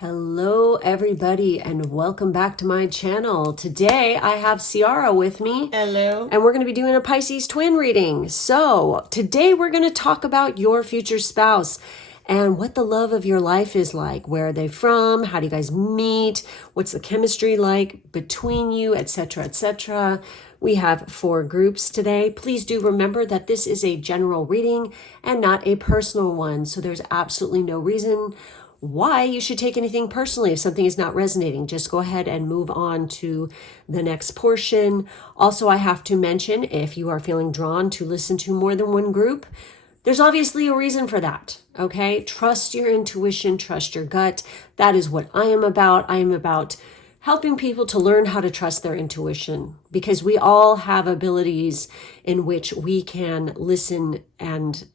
Hello everybody and welcome back to my channel. Today I have Ciara with me. Hello. And we're going to be doing a Pisces twin reading. So today we're going to talk about your future spouse and what the love of your life is like. Where are they from? How do you guys meet? What's the chemistry like between you, etc., etc. We have 4 groups today. Please do remember that this is a general reading and not a personal one. So there's absolutely no reason why you should take anything personally. If something is not resonating, just go ahead and move on to the next portion. Also, I have to mention, if you are feeling drawn to listen to more than one group, there's obviously a reason for that, okay? Trust your intuition, trust your gut. That is what I am about. I am about helping people to learn how to trust their intuition, because we all have abilities in which we can listen and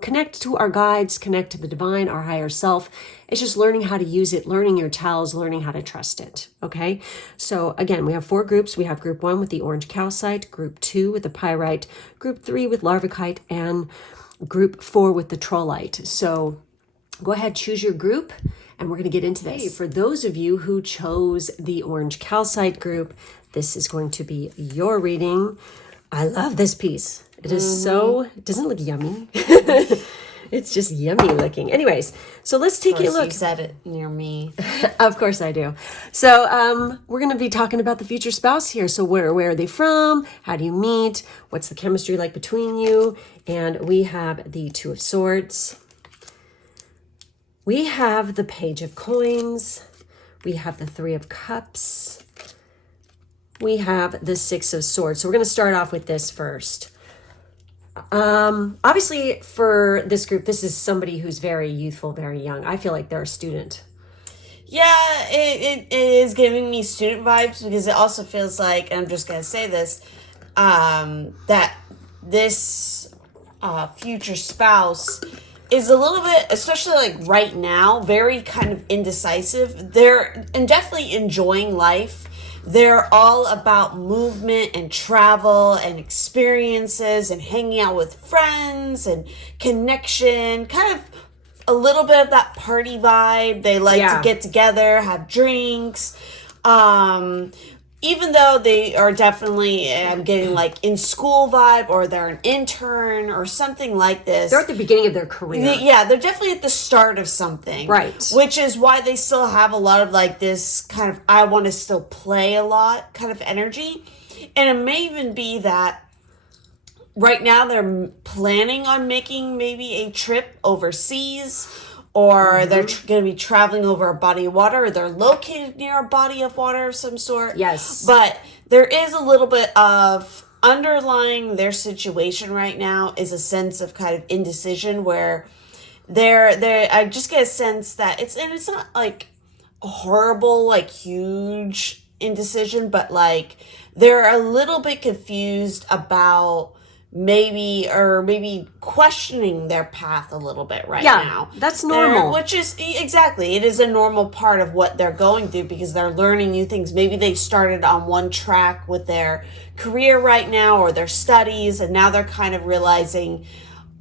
connect to our guides, connect to the divine, our higher self. It's just learning how to use it, learning your tells, learning how to trust it. Okay. So again, we have 4 groups. We have group 1 with the orange calcite, group 2 with the pyrite, group 3 with larvikite, and group 4 with the trollite. So go ahead, choose your group, and we're going to get into this. Hey, for those of you who chose the orange calcite group, this is going to be your reading. I love this piece. It is doesn't it look yummy? It's just yummy looking. Anyways, so let's take a look. You said it near me. Of course I do. So we're going to be talking about the future spouse here. So where are they from? How do you meet? What's the chemistry like between you? And we have the 2 of Swords. We have the Page of Coins. We have the 3 of Cups. We have the 6 of Swords. So we're going to start off with this first. Obviously for this group, this is somebody who's very youthful, very young. I feel like they're a student. Yeah, it is giving me student vibes, because it also feels like, and I'm just going to say this, that this future spouse is a little bit, especially like right now, very kind of indecisive. They're definitely enjoying life. They're all about movement and travel and experiences and hanging out with friends and connection, kind of a little bit of that party vibe. They like to get together, have drinks. Even though they are definitely getting like in school vibe, or they're an intern or something like this. They're at the beginning of their career. They're definitely at the start of something. Right. Which is why they still have a lot of like this kind of, I want to still play a lot kind of energy. And it may even be that right now they're planning on making maybe a trip overseas, or they're going to be traveling over a body of water, or they're located near a body of water of some sort. Yes. But there is a little bit of underlying their situation right now is a sense of kind of indecision, where I just get a sense that it's not like a horrible, like huge indecision, but like they're a little bit confused about maybe questioning their path a little bit right now. That's normal. Which is, exactly, it is a normal part of what they're going through, because they're learning new things. Maybe they started on one track with their career right now, or their studies, and now they're kind of realizing,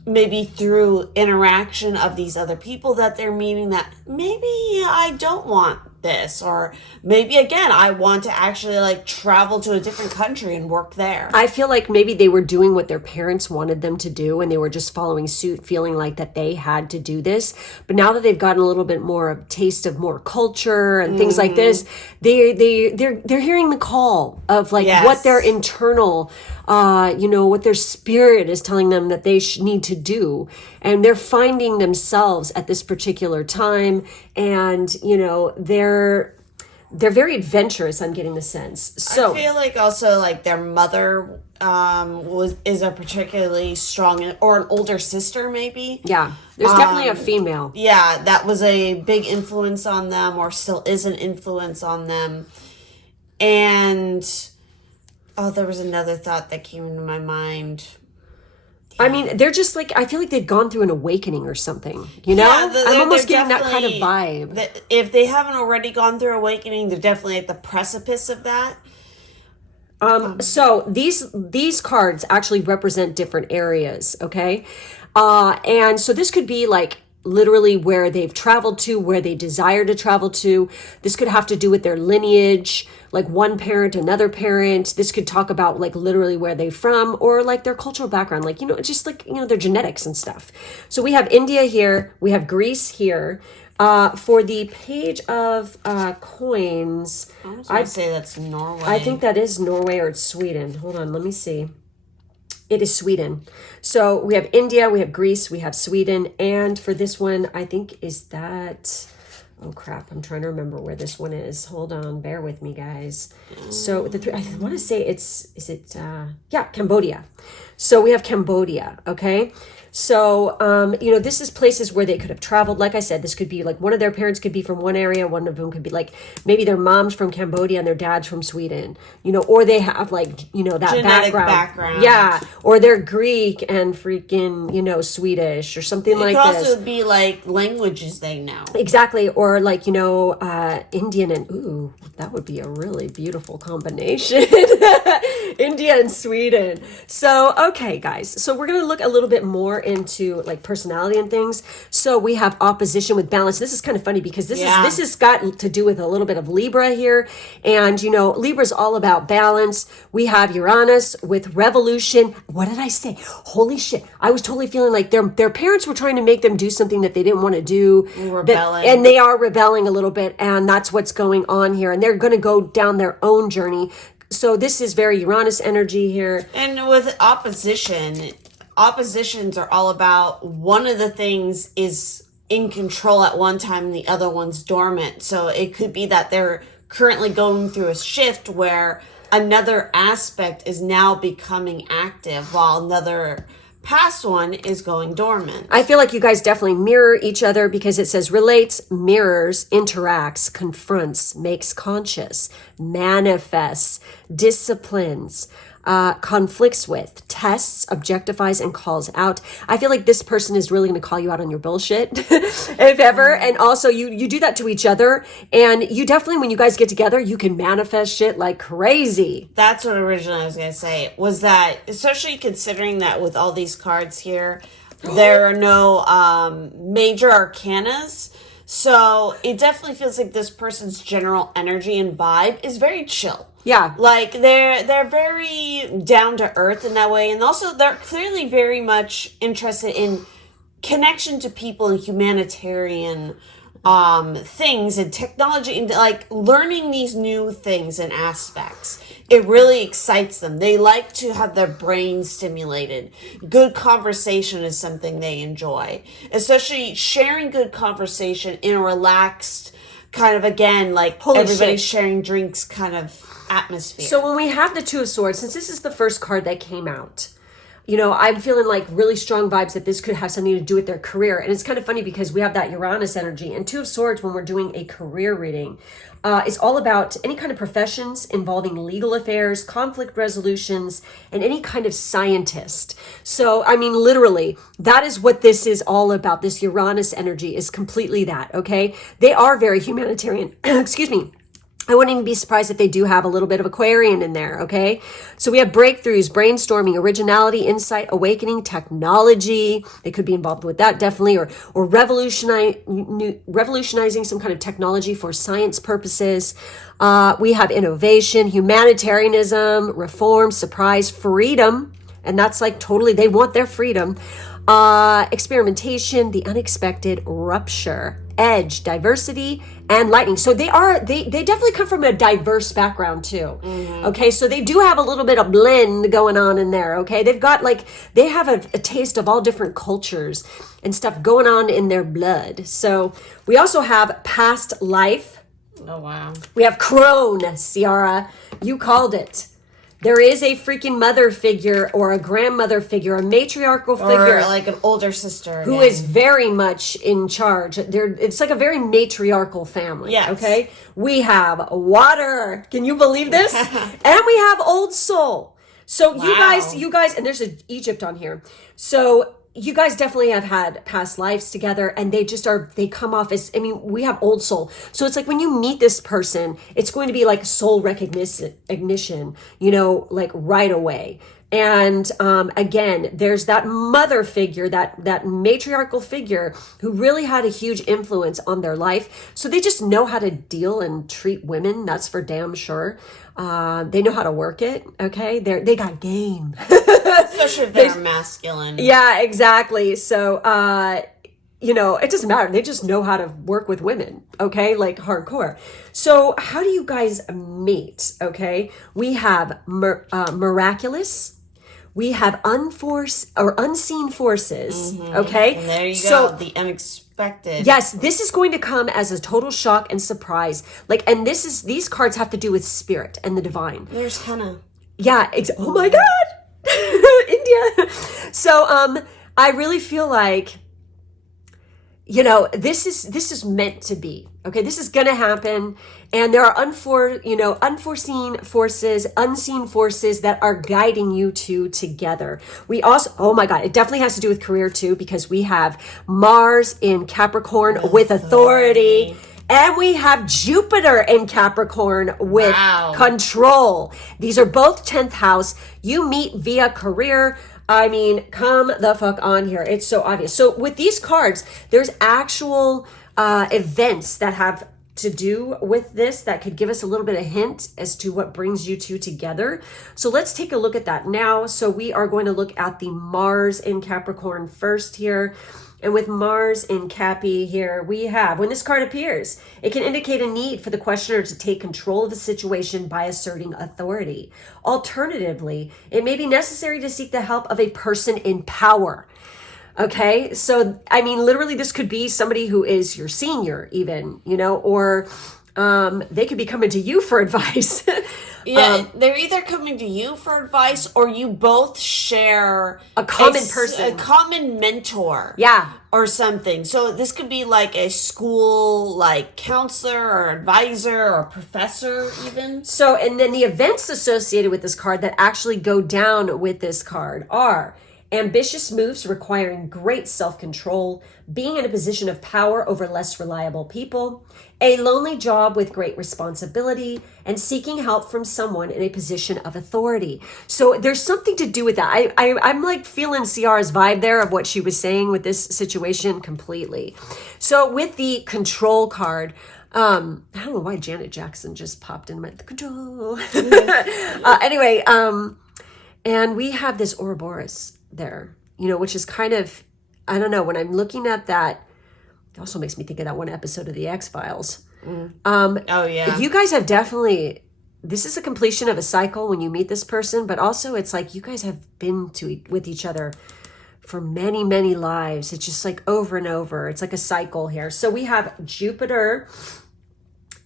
maybe through interaction of these other people that they're meeting, that maybe I don't want this, or maybe again I want to actually like travel to a different country and work there. I feel like maybe they were doing what their parents wanted them to do, and they were just following suit, feeling like that they had to do this. But now that they've gotten a little bit more of a taste of more culture and things like this, they're hearing the call of like what their internal what their spirit is telling them that they need to do, and they're finding themselves at this particular time, and they're very adventurous. I'm getting the sense. So I feel like also like their mother is a particularly strong, or an older sister maybe. Yeah, there's definitely a female. Yeah, that was a big influence on them, or still is an influence on them. And there was another thought that came into my mind. I mean, they're just like, I feel like they've gone through an awakening or something, I'm almost getting that kind of vibe. If they haven't already gone through awakening, they're definitely at the precipice of that. So these cards actually represent different areas, okay? And so this could be like literally where they've traveled to, where they desire to travel to. This could have to do with their lineage, like one parent, another parent. This could talk about like literally where they're from or like their cultural background, like, just like, their genetics and stuff. So we have India here. We have Greece here. For the page of coins, I'd say that's Norway. I think that is Norway or it's Sweden. Hold on, let me see. It is Sweden. So we have India, we have Greece, we have Sweden. And for this one, I think is that... Oh, crap. I'm trying to remember where this one is. Hold on. Bear with me, guys. So I want to say Cambodia. So we have Cambodia, okay? So, this is places where they could have traveled. Like I said, this could be like one of their parents could be from one area. One of them could be like maybe their mom's from Cambodia and their dad's from Sweden, or they have like, that genetic background. Yeah. Or they're Greek and freaking, Swedish or something like this. It could also be like languages they know. Exactly. Or like, Indian and, ooh, that would be a really beautiful combination. India and Sweden. So, okay, guys. So we're going to look a little bit more into like personality and things. So we have opposition with balance. This is kind of funny because this has got to do with a little bit of Libra here. And, Libra is all about balance. We have Uranus with revolution. What did I say? Holy shit. I was totally feeling like their parents were trying to make them do something that they didn't want to do. Rebelling. And they are rebelling a little bit. And that's what's going on here. And they're going to go down their own journey. So this is very Uranus energy here. And with oppositions are all about one of the things is in control at one time and the other one's dormant. So it could be that they're currently going through a shift where another aspect is now becoming active while another past one is going dormant. I feel like you guys definitely mirror each other because it says relates, mirrors, interacts, confronts, makes conscious, manifests, disciplines, conflicts with, tests, objectifies, and calls out. I feel like this person is really going to call you out on your bullshit, if ever. And also you do that to each other. And you definitely, when you guys get together, you can manifest shit like crazy. That's what originally I was going to say, was that, especially considering that with all these cards here, there are no major arcanas. So it definitely feels like this person's general energy and vibe is very chill. Yeah. Like they're very down to earth in that way. And also they're clearly very much interested in connection to people and humanitarian things and technology and like learning these new things and aspects. It really excites them. They like to have their brain stimulated. Good conversation is something they enjoy, especially sharing good conversation in a relaxed kind of, again, like everybody's sharing drinks kind of atmosphere. So when we have the Two of Swords, since this is the first card that came out, I'm feeling like really strong vibes that this could have something to do with their career. And it's kind of funny because we have that Uranus energy. And Two of Swords, when we're doing a career reading, is all about any kind of professions involving legal affairs, conflict resolutions, and any kind of scientist. So, I mean, literally, that is what this is all about. This Uranus energy is completely that, okay? They are very humanitarian. Excuse me. I wouldn't even be surprised if they do have a little bit of Aquarian in there, okay? So we have breakthroughs, brainstorming, originality, insight, awakening, technology. They could be involved with that, definitely, or revolutionizing some kind of technology for science purposes. We have innovation, humanitarianism, reform, surprise, freedom. And that's like totally, they want their freedom. Experimentation, the unexpected, rupture, edge, diversity, and lightning. So they definitely come from a diverse background too. Mm-hmm. Okay, so they do have a little bit of blend going on in there. Okay, they have a taste of all different cultures and stuff going on in their blood. So we also have past life. Oh wow. We have crone, Ciara. You called it. There is a freaking mother figure or a grandmother figure, a matriarchal figure. Or like an older sister. Who is very much in charge. It's like a very matriarchal family. Yes. Okay? We have water. Can you believe this? And we have old soul. So wow. you guys, and there's Egypt on here. So you guys definitely have had past lives together and they come off as, we have old soul. So it's like when you meet this person, it's going to be like soul recognition, like right away. And again, there's that mother figure, that matriarchal figure who really had a huge influence on their life. So they just know how to deal and treat women. That's for damn sure. They know how to work it. Okay, they got game. Especially if they're masculine. Yeah, exactly. So it doesn't matter. They just know how to work with women, okay? Like hardcore. So how do you guys meet, okay? We have miraculous. We have unseen forces, okay? And there you go, the unexpected. Yes, this is going to come as a total shock and surprise. And these cards have to do with spirit and the divine. There's Hannah. Yeah, oh my God! India! So, I really feel like, this is meant to be. Okay, this is gonna happen, and there are unforeseen forces, unseen forces that are guiding you two together. We also, oh my God, it definitely has to do with career too, because we have Mars in Capricorn with authority, and we have Jupiter in Capricorn with control. These are both 10th house. You meet via career. I mean, come the fuck on here. It's so obvious. So with these cards, there's actual events that have to do with this that could give us a little bit of hint as to what brings you two together. So let's take a look at that now. So we are going to look at the Mars in Capricorn first here. And with Mars in Cappy here, we have, when this card appears, it can indicate a need for the questioner to take control of the situation by asserting authority. Alternatively, it may be necessary to seek the help of a person in power. Okay, so I mean, literally, this could be somebody who is your senior, even, or they could be coming to you for advice. Yeah, they're either coming to you for advice, or you both share a common person, a common mentor. Yeah. Or something. So this could be like a school, like counselor or advisor or professor even. So, and then the events associated with this card that actually go down with this card are ambitious moves requiring great self-control, being in a position of power over less reliable people, a lonely job with great responsibility, and seeking help from someone in a position of authority. So there's something to do with that. I'm like feeling Ciara's vibe there of what she was saying with this situation completely. So with the control card, I don't know why Janet Jackson just popped in my control. Anyway, and we have this Ouroboros there, which is kind of, I don't know, when I'm looking at that, it also makes me think of that one episode of the X-Files. Oh yeah. You guys have definitely, this is a completion of a cycle when you meet this person, but also it's like you guys have been with each other for many, many lives. It's just like over and over. It's like a cycle here. So we have Jupiter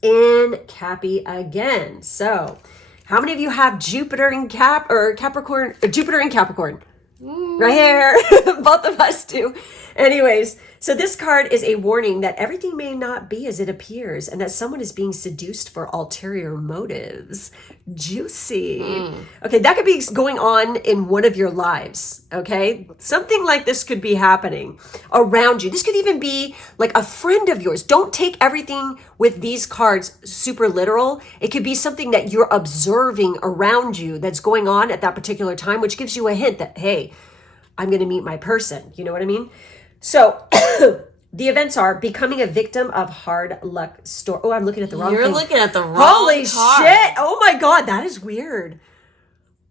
in Cappy again. So how many of you have Jupiter in Capricorn, Jupiter in Capricorn? Right here. Both of us do. Anyways, so this card is a warning that everything may not be as it appears and that someone is being seduced for ulterior motives. Juicy. Okay, that could be going on in one of your lives, okay? Something like this could be happening around you. This could even be like a friend of yours. Don't take everything with these cards super literal. It could be something that you're observing around you that's going on at that particular time, which gives you a hint that, hey, I'm going to meet my person. You know what I mean? So the events are becoming a victim of hard luck story. Oh, I'm looking at the wrong thing. You're looking at the wrong Holy card. shit. Oh my God. That is weird.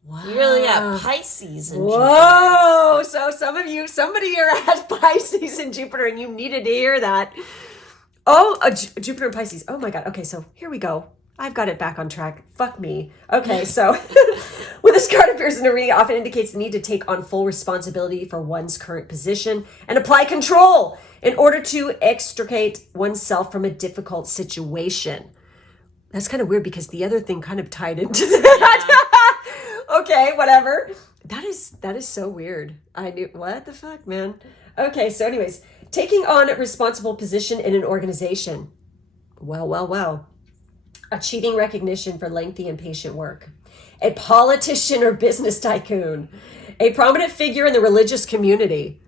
Wow. You really got Pisces in Jupiter. Whoa. So somebody here has Pisces in Jupiter and you needed to hear that. Oh, Jupiter and Pisces. Oh my God. Okay. So here we go. I've got it back on track. Fuck me. Okay, so when this card appears in a reading, it often indicates the need to take on full responsibility for one's current position and apply control in order to extricate oneself from a difficult situation. That's kind of weird because the other thing kind of tied into that. Okay, whatever. That is so weird. What the fuck, man? Okay, so anyways, taking on a responsible position in an organization. Well. Achieving recognition for lengthy and patient work. A politician or business tycoon. A prominent figure in the religious community.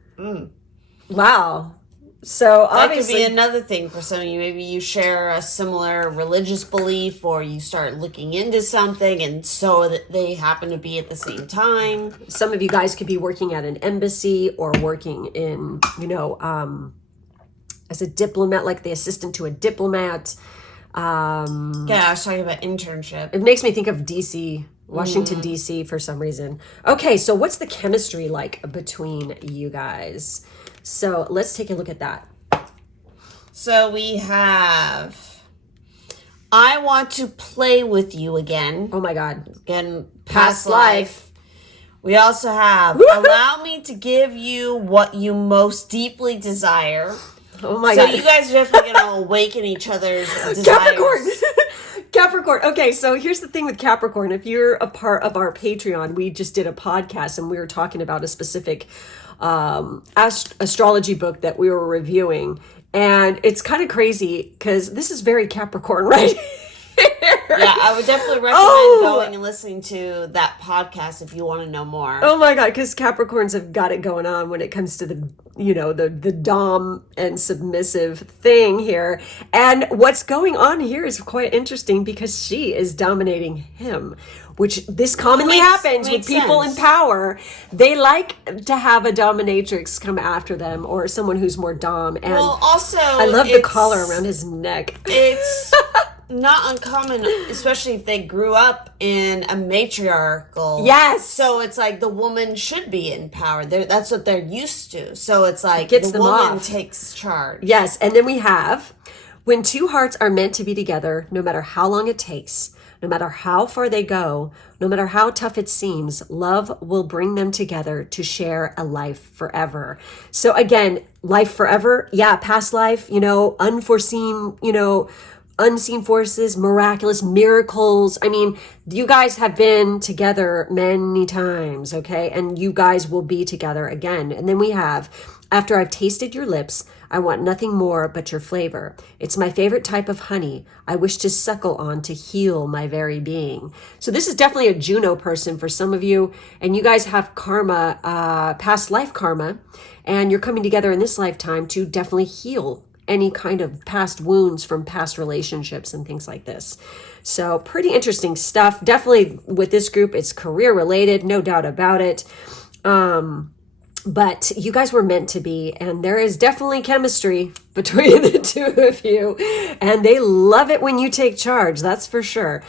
Wow. So that could obviously, be another thing for some of you. Maybe you share a similar religious belief, or you start looking into something, and so that they happen to be at the same time. some of you guys could be working at an embassy or working in, as a diplomat, like the assistant to a diplomat. Yeah, I was talking about internship. It makes me think of DC, Washington, D.C. for some reason. Okay, so what's the chemistry like between you guys? So let's take a look at that. So we have, I want to play with you again. Oh my God. Again, Past past life. We also have, allow me to give you what you most deeply desire. Oh my So God. you guys are definitely going to awaken each other's desires. Capricorn. Capricorn. Okay, so here's the thing with Capricorn. If you're a part of our Patreon, we just did a podcast and we were talking about a specific astrology book that we were reviewing. And it's kind of crazy because this is very Capricorn, right? Yeah, I would definitely recommend going and listening to that podcast if you want to know more. Oh my God, because Capricorns have got it going on when it comes to the dom and submissive thing here. And what's going on here is quite interesting because she is dominating him, which this commonly happens with people in power. They like to have a dominatrix come after them or someone who's more dom. And Well, also, I love the collar around his neck. It's not uncommon, especially if they grew up in a matriarchal. Yes. So it's like the woman should be in power. That's what they're used to. So it's like Gets the them woman off. takes charge. Yes, and then we have, when two hearts are meant to be together, no matter how long it takes, no matter how far they go, no matter how tough it seems, love will bring them together to share a life forever. So again, life forever, yeah, past life, unforeseen, unseen forces, miraculous miracles. I mean, you guys have been together many times, okay? And you guys will be together again. And then we have, after I've tasted your lips, I want nothing more but your flavor. It's my favorite type of honey. I wish to suckle on to heal my very being. So this is definitely a Juno person for some of you. And you guys have karma, past life karma. And you're coming together in this lifetime to definitely heal any kind of past wounds from past relationships and things like this. So pretty interesting stuff. Definitely with this group, it's career related, no doubt about it. But you guys were meant to be, and there is definitely chemistry between the two of you, and they love it when you take charge, that's for sure.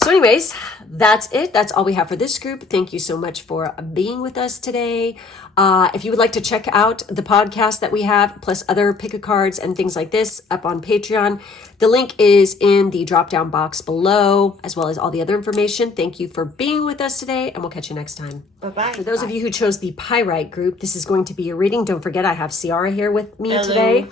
So anyways, that's it. That's all we have for this group. Thank you so much for being with us today. If you would like to check out the podcast that we have, plus other pick-a-cards and things like this up on Patreon, the link is in the drop-down box below, as well as all the other information. Thank you for being with us today, and we'll catch you next time. Bye-bye. For those of you who chose the Pyrite group, this is going to be your reading. Don't forget, I have Ciara here with me today.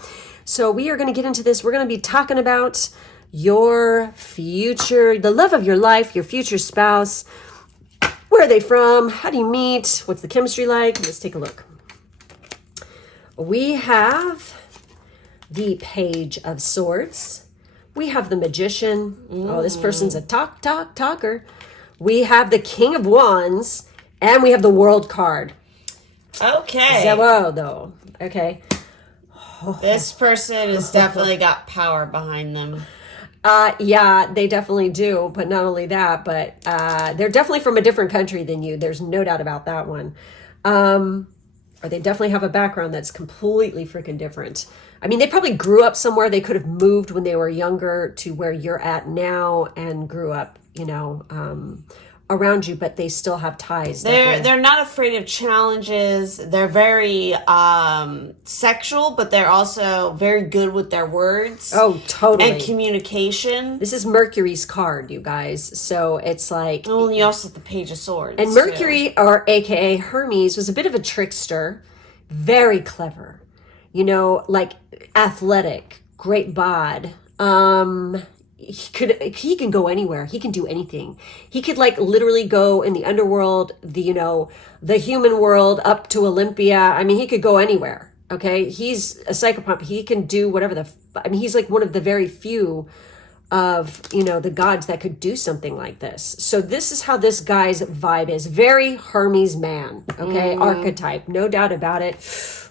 So we are going to get into this. We're going to be talking about your future, the love of your life, your future spouse. Where are they from? How do you meet? What's the chemistry like? Let's take a look. We have the Page of Swords. We have the Magician. Oh, this person's a talker. We have the King of Wands. And we have the World card. Okay. Zewodo. Okay. This person has definitely got power behind them. Yeah, they definitely do. But not only that, but they're definitely from a different country than you. There's no doubt about that one. Or they definitely have a background that's completely freaking different. I mean, they probably grew up somewhere. They could have moved when they were younger to where you're at now and grew up, around you, but they still have ties. They're not afraid of challenges. They're very sexual, but they're also very good with their words. Oh, totally. And communication. This is Mercury's card, you guys. So it's like... Well, and you also have the Page of Swords. And Mercury, or aka Hermes, was a bit of a trickster. Very clever. Like athletic, great bod. He can go anywhere. He can do anything. He could literally go in the underworld, the human world up to Olympia. I mean, he could go anywhere. Okay. He's a psychopath. He can do whatever he's like one of the very few of, the gods that could do something like this. So this is how this guy's vibe is. Very Hermes man. Okay. Archetype. No doubt about it.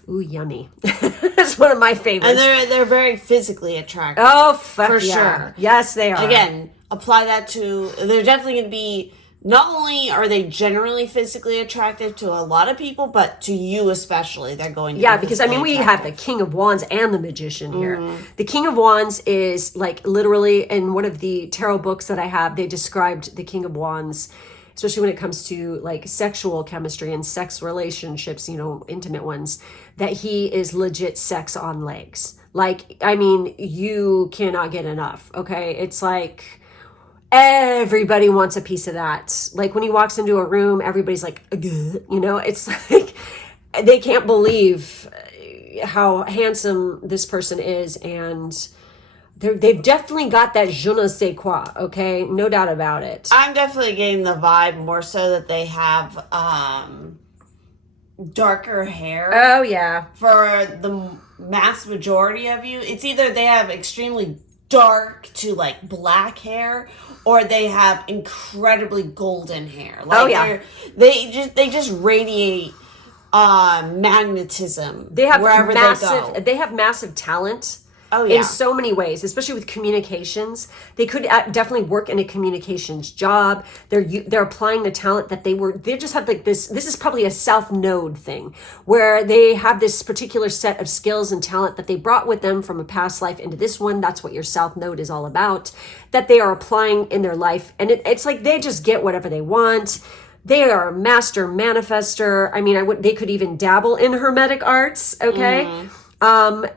Ooh, yummy. That's one of my favorites. And they're very physically attractive. Oh, fuck for yeah. sure. Yes, they are. Again, apply that to, they're definitely going to be, not only are they generally physically attractive to a lot of people, but to you especially, they're going to Yeah, be because I mean, we have the King of Wands and the Magician here. The King of Wands is like literally in one of the tarot books that I have, they described the King of Wands, especially when it comes to like sexual chemistry and sex relationships, you know, intimate ones, that he is legit sex on legs. Like, I mean, you cannot get enough, okay? It's like everybody wants a piece of that. Like when he walks into a room, everybody's like, "Ugh," you know, it's like they can't believe how handsome this person is. And they've definitely got that je ne sais quoi, okay? No doubt about it. I'm definitely getting the vibe more so that they have darker hair. Oh, yeah. For the mass majority of you, it's either they have extremely dark to like black hair, or they have incredibly golden hair. Like oh yeah, they just radiate magnetism. They have wherever massive. they go. They have massive talent. Oh yeah, in so many ways, especially with communications. They could definitely work in a communications job. They're applying the talent that they just have like this is probably a South Node thing where they have this particular set of skills and talent that they brought with them from a past life into this one. That's what your South Node is all about, that they are applying in their life. And it's like they just get whatever they want. They are a master manifester. I mean, they could even dabble in hermetic arts, okay?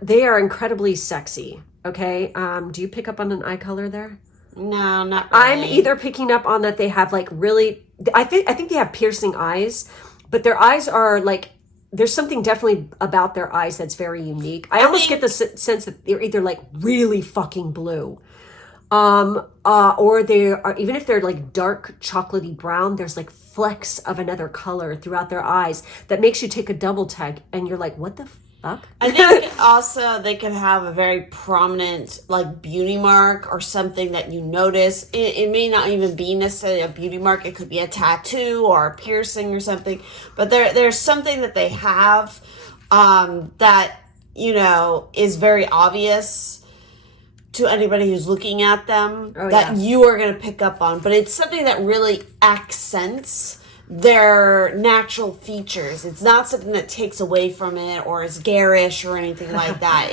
They are incredibly sexy. Okay. Do you pick up on an eye color there? No, not really. I'm either picking up on that they have like really, I think they have piercing eyes, but their eyes are like, there's something definitely about their eyes that's very unique. I almost get the sense that they're either like really fucking blue, or they are, even if they're like dark chocolatey brown, there's like flecks of another color throughout their eyes that makes you take a double take and you're like, what the fuck? I think also they could have a very prominent like beauty mark or something that you notice. It may not even be necessarily a beauty mark. It could be a tattoo or a piercing or something. But there's something that they have that, you know, is very obvious to anybody who's looking at them that you are going to pick up on. But it's something that really accents their natural features. It's not something that takes away from it or is garish or anything like that.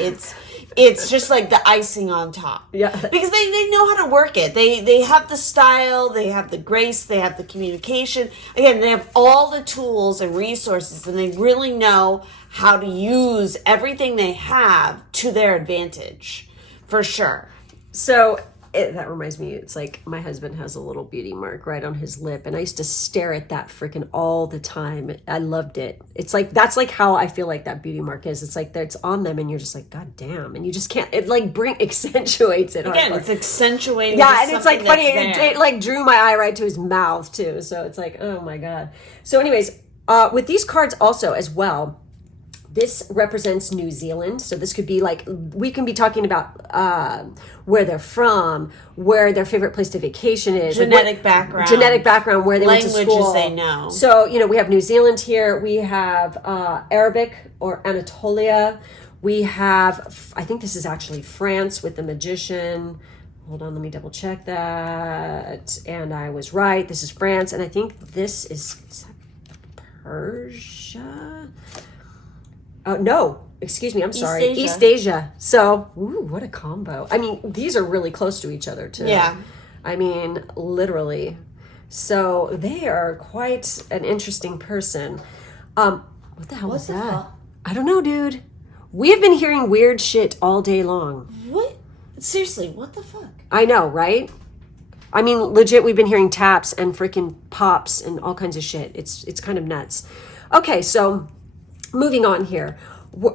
It's just like the icing on top. Yeah. Because they know how to work it. They have the style, they have the grace, they have the communication. Again, they have all the tools and resources, and they really know how to use everything they have to their advantage. For sure. So that reminds me, it's like my husband has a little beauty mark right on his lip, and I used to stare at that freaking all the time. I loved it. It's like, that's like how I feel like that beauty mark is. It's like that's on them and you're just like, God damn. And you just can't, it like accentuates it. Again, it's accentuating. Yeah, and it's like funny, it like drew my eye right to his mouth too. So it's like, oh my God. So anyways, with these cards also as well, this represents New Zealand. So this could be like, we can be talking about where they're from, where their favorite place to vacation is. Genetic background, where they went to school. Languages they know. So, you know, we have New Zealand here. We have Arabic or Anatolia. We have, I think this is actually France with the Magician. Hold on, let me double check that. And I was right. This is France. And I think this is Persia? Oh, no, excuse me. I'm sorry. East Asia. So, ooh, what a combo. I mean, these are really close to each other, too. Yeah. I mean, literally. So, they are quite an interesting person. What the hell was that? Fuck? I don't know, dude. We have been hearing weird shit all day long. What? Seriously, what the fuck? I know, right? I mean, legit, we've been hearing taps and freaking pops and all kinds of shit. It's kind of nuts. Okay, so moving on here,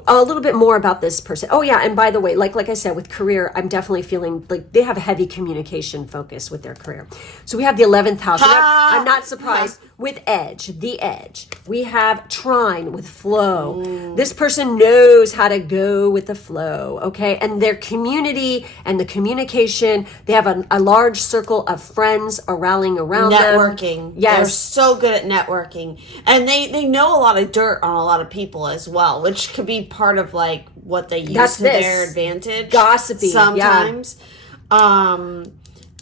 a little bit more about this person. Oh yeah, and by the way, like I said, with career, I'm definitely feeling like they have a heavy communication focus with their career. So we have the 11th house. I'm not surprised. With the edge. We have trine with flow. Ooh. This person knows how to go with the flow, okay? And their community and the communication, they have a large circle of friends rallying around networking. Them. Yes. They're so good at networking. And they know a lot of dirt on a lot of people as well, which could be part of like what they use That's to this. their advantage. Gossipy, sometimes.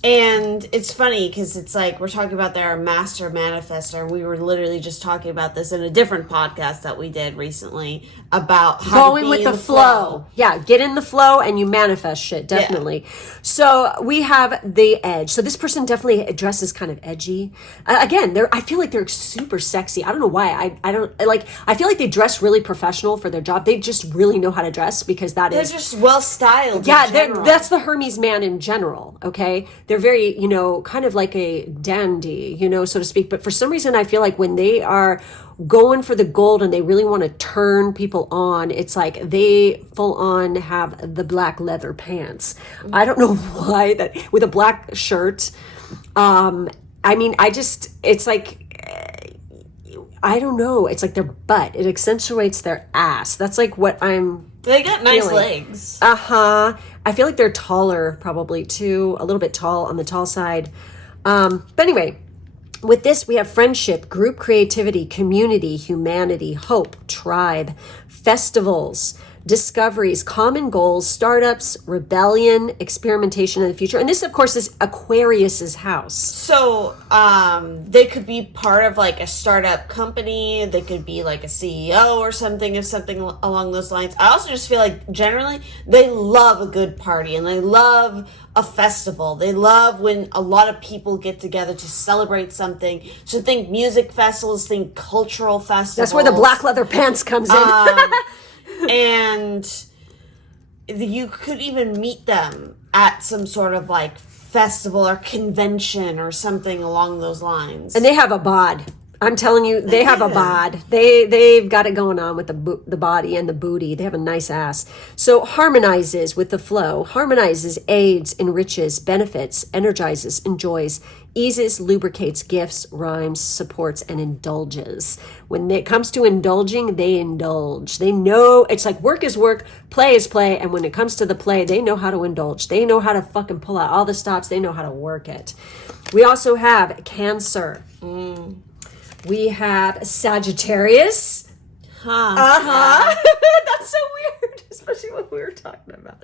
And it's funny because it's like we're talking about their master manifestor. We were literally just talking about this in a different podcast that we did recently about how going to be with in the flow. Yeah, get in the flow and you manifest shit, definitely. Yeah. So we have the edge. So this person definitely dresses kind of edgy. Again, I feel like they're super sexy. I don't know why. I don't like. I feel like they dress really professional for their job. They just really know how to dress because they're just well styled. Yeah, that's the Hermes man in general. Okay, they're very, kind of like a dandy, so to speak. But for some reason, I feel like when they are going for the gold and they really want to turn people on, it's like they full on have the black leather pants. I don't know why that with a black shirt. It's like, I don't know. It's like their butt. It accentuates their ass. That's like what They got nice feeling. legs. I feel like they're taller probably too, a little bit tall on the tall side. But anyway, with this, we have friendship, group creativity, community, humanity, hope, tribe, festivals, discoveries, common goals, startups, rebellion, experimentation in the future. And this, of course, is Aquarius's house. So they could be part of like a startup company. They could be like a CEO or something, if something along those lines. I also just feel like generally they love a good party and they love a festival. They love when a lot of people get together to celebrate something. So think music festivals, think cultural festivals. That's where the black leather pants comes in. And you could even meet them at some sort of like festival or convention or something along those lines. And they have a bod. I'm telling you, they have a bod. They've got it going on with the body and the booty. They have a nice ass. So harmonizes with the flow, harmonizes, aids, enriches, benefits, energizes, enjoys, eases, lubricates, gifts, rhymes, supports, and indulges. When it comes to indulging, they indulge. They know it's like work is work, play is play, and when it comes to the play, they know how to indulge. They know how to fucking pull out all the stops. They know how to work it. We also have Cancer. We have Sagittarius. That's so weird, especially what we were talking about.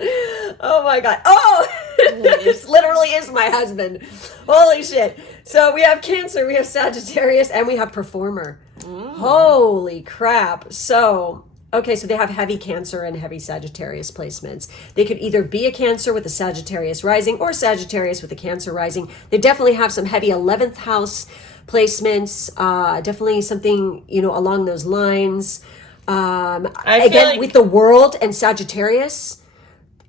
Oh my God. Oh, this literally is my husband. Holy shit. So we have Cancer, we have Sagittarius, and we have Performer. Holy crap. So, okay, so they have heavy Cancer and heavy Sagittarius placements. They could either be a Cancer with a Sagittarius rising or Sagittarius with a Cancer rising. They definitely have some heavy 11th house placements, definitely something, along those lines. Again, with the world and Sagittarius,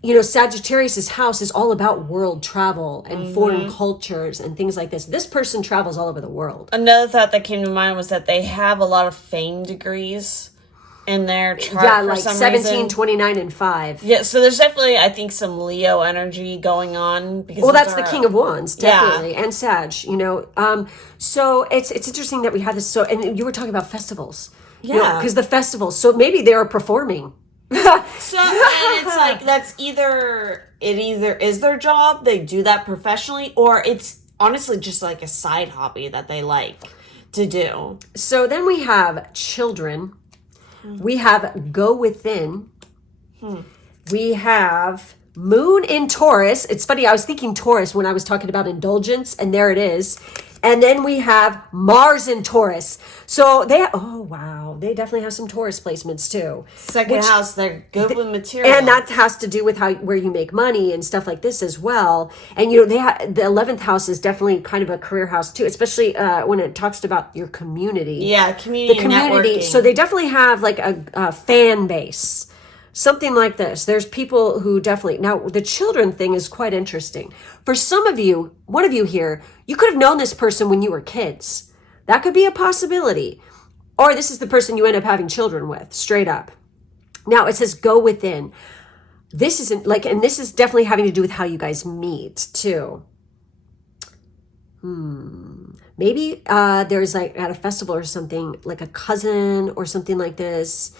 Sagittarius's house is all about world travel and foreign cultures and things like this. This person travels all over the world. Another thought that came to mind was that they have a lot of fame degrees in their chart. Yeah, for like some 17, reason. 29, and 5. Yeah, so there's definitely, I think, some Leo energy going on. Because That's the King of Wands, definitely, and Sag. So it's interesting that we have this. So, and you were talking about festivals, because the festivals. So maybe they are performing. So and it's like it either is their job, they do that professionally, or it's honestly just like a side hobby that they like to do. So then we have children. We have go within. We have Moon in Taurus. It's funny, I was thinking Taurus when I was talking about indulgence, and there it is. And then we have Mars in Taurus. So they definitely have some Taurus placements too. Second house, they're good with material. And that has to do with where you make money and stuff like this as well. And the 11th house is definitely kind of a career house too, especially when it talks about your community. Yeah, community networking. So they definitely have like a fan base. Something like this. There's people who definitely... Now, the children thing is quite interesting. For some of you, one of you here, you could have known this person when you were kids. That could be a possibility. Or this is the person you end up having children with, straight up. Now, it says go within. This isn't like... And this is definitely having to do with how you guys meet, too. Maybe there's like at a festival or something, like a cousin or something like this...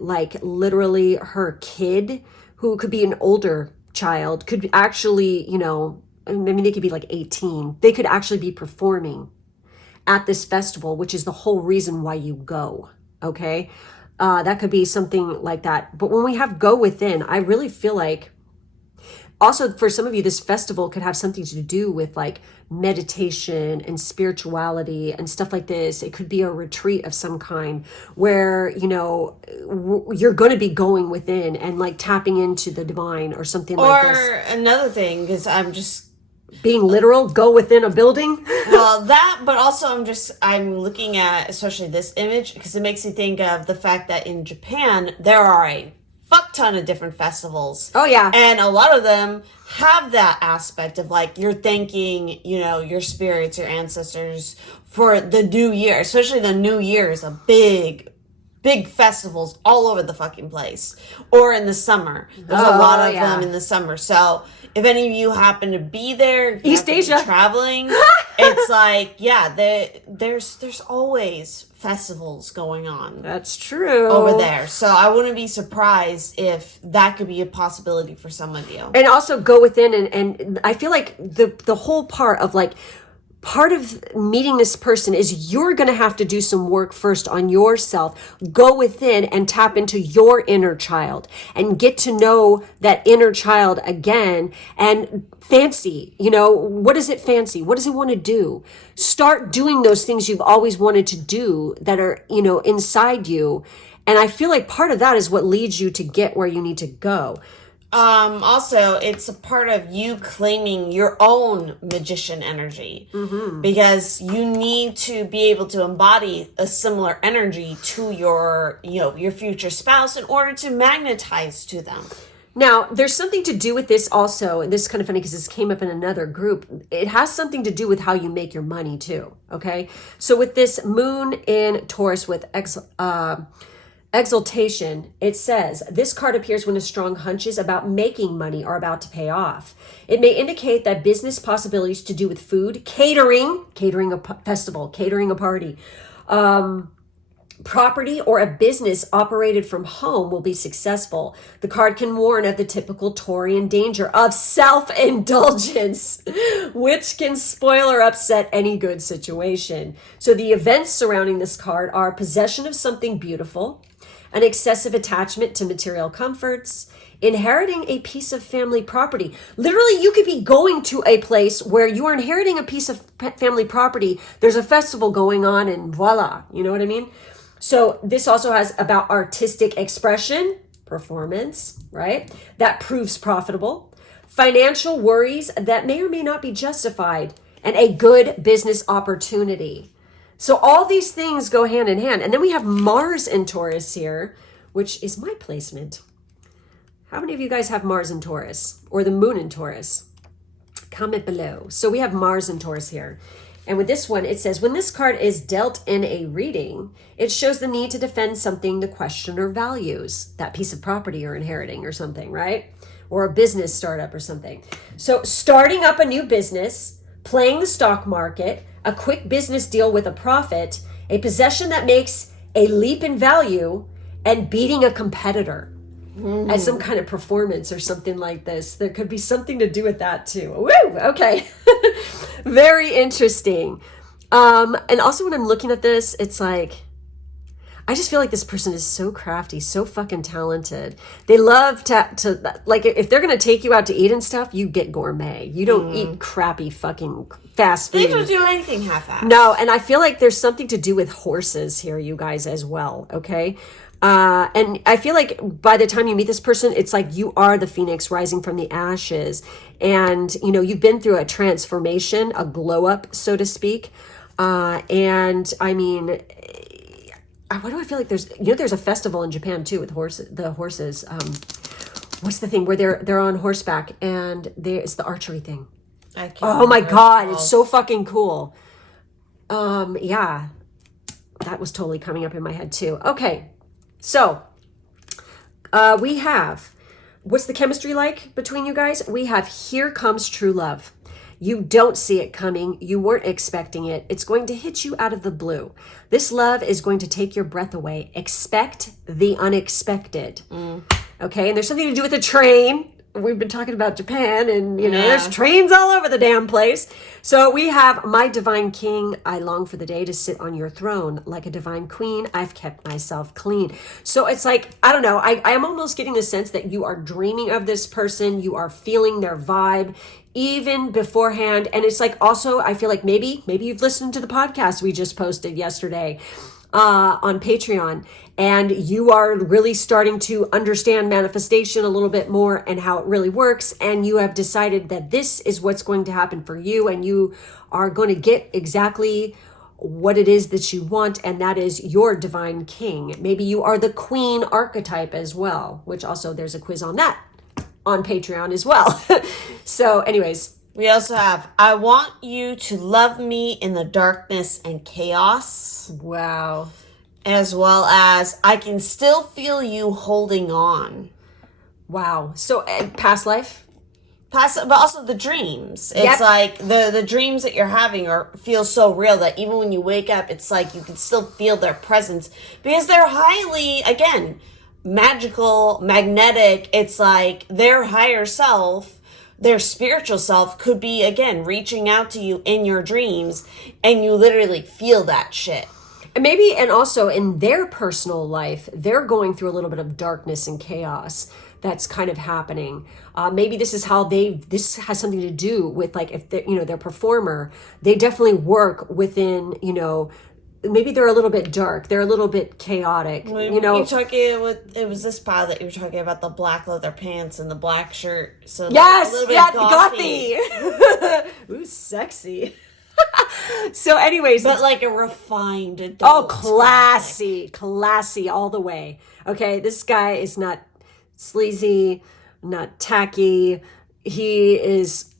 like literally her kid, who could be an older child, could actually, they could be like 18. They could actually be performing at this festival, which is the whole reason why you go. Okay. That could be something like that. But when we have go within, I really feel like also for some of you, this festival could have something to do with like meditation and spirituality and stuff like this. It could be a retreat of some kind where, you know, you're going to be going within and like tapping into the divine or something like this. Or another thing, because I'm just being literal, go within a building. Well, that, but also I'm looking at especially this image because it makes me think of the fact that in Japan, there are a fuck ton of different festivals. Oh, yeah. And a lot of them have that aspect of like, you're thanking, you know, your spirits, your ancestors for the new year, especially the new year is a big festivals all over the fucking place. Or in the summer. There's a lot of them in the summer. So if any of you happen to be there, East Asia traveling, it's like, yeah, there's always festivals going on. That's true. Over there. So I wouldn't be surprised if that could be a possibility for some of you. And also go within and I feel like the whole part of like, part of meeting this person is you're going to have to do some work first on yourself. Go within and tap into your inner child and get to know that inner child again and fancy, you know, what does it fancy? What does it want to do? Start doing those things you've always wanted to do that are, you know, inside you. And I feel like part of that is what leads you to get where you need to go. Also, it's a part of you claiming your own magician energy because you need to be able to embody a similar energy to your, you know, your future spouse in order to magnetize to them. Now, there's something to do with this also, and this is kind of funny because this came up in another group. It has something to do with how you make your money too, okay? So with this moon in Taurus with exaltation, it says, this card appears when a strong hunch is about making money or about to pay off. It may indicate that business possibilities to do with food, catering a festival, catering a party, property, or a business operated from home will be successful. The card can warn of the typical Taurian danger of self-indulgence, which can spoil or upset any good situation. So the events surrounding this card are possession of something beautiful, an excessive attachment to material comforts, inheriting a piece of family property. Literally, you could be going to a place where you are inheriting a piece of family property. There's a festival going on and voila, you know what I mean? So this also has about artistic expression, performance, right? That proves profitable. Financial worries that may or may not be justified, and a good business opportunity. So all these things go hand in hand. And then we have Mars in Taurus here, which is my placement. How many of you guys have Mars in Taurus or the moon in Taurus? Comment below. So we have Mars in Taurus here. And with this one, it says, when this card is dealt in a reading, it shows the need to defend something the questioner values, that piece of property you're inheriting or something, right? Or a business startup or something. So starting up a new business, playing the stock market, a quick business deal with a profit, a possession that makes a leap in value, and beating a competitor as some kind of performance or something like this. There could be something to do with that too. Woo! Okay. Very interesting. And also when I'm looking at this, it's like, I just feel like this person is so crafty, so fucking talented. They love to like, if they're going to take you out to eat and stuff, you get gourmet. You don't eat crappy fucking fast food. They don't do anything half-assed. No, and I feel like there's something to do with horses here, you guys, as well, okay? And I feel like by the time you meet this person, it's like you are the phoenix rising from the ashes. And, you know, you've been through a transformation, a glow up, so to speak. And I mean, why do I feel like there's a festival in Japan too with the horses. What's the thing where they're on horseback and it's the archery thing. Oh my God, it's so fucking cool. Yeah, that was totally coming up in my head too. Okay, so we have, what's the chemistry like between you guys? We have here comes true love. You don't see it coming. You weren't expecting it. It's going to hit you out of the blue. This love is going to take your breath away. Expect the unexpected. Okay, and there's something to do with a train. we've been talking about Japan, and there's trains all over the damn place. So we have my divine king. I long for the day to sit on your throne like a divine queen. I've kept myself clean. So it's like, I don't know. I am almost getting the sense that you are dreaming of this person. You are feeling their vibe even beforehand. And it's like, also, I feel like maybe you've listened to the podcast we just posted yesterday on Patreon, and you are really starting to understand manifestation a little bit more and how it really works, and you have decided that this is what's going to happen for you, and you are going to get exactly what it is that you want, and that is your divine king. Maybe you are the queen archetype as well, which also there's a quiz on that on Patreon as well. So anyways, we also have, I want you to love me in the darkness and chaos. wow. As well as, I can still feel you holding on. Wow. So past life? But also the dreams. It's like the dreams that you're having feel so real that even when you wake up, it's like you can still feel their presence. Because they're highly, again, magical, magnetic. It's like their higher self, their spiritual self could be, again, reaching out to you in your dreams, and you literally feel that shit. And maybe, and also in their personal life, they're going through a little bit of darkness and chaos that's kind of happening. Maybe this is how this has something to do with, like, if they're, their performer, they definitely work within, maybe they're a little bit dark. They're a little bit chaotic. You're talking with, it was this pod that you were talking about, the black leather pants and the black shirt. So yes, a little bit gothy. Ooh, sexy. So anyways, but like a refined adult. Oh, classy all the way. Okay, this guy is not sleazy, not tacky. He is,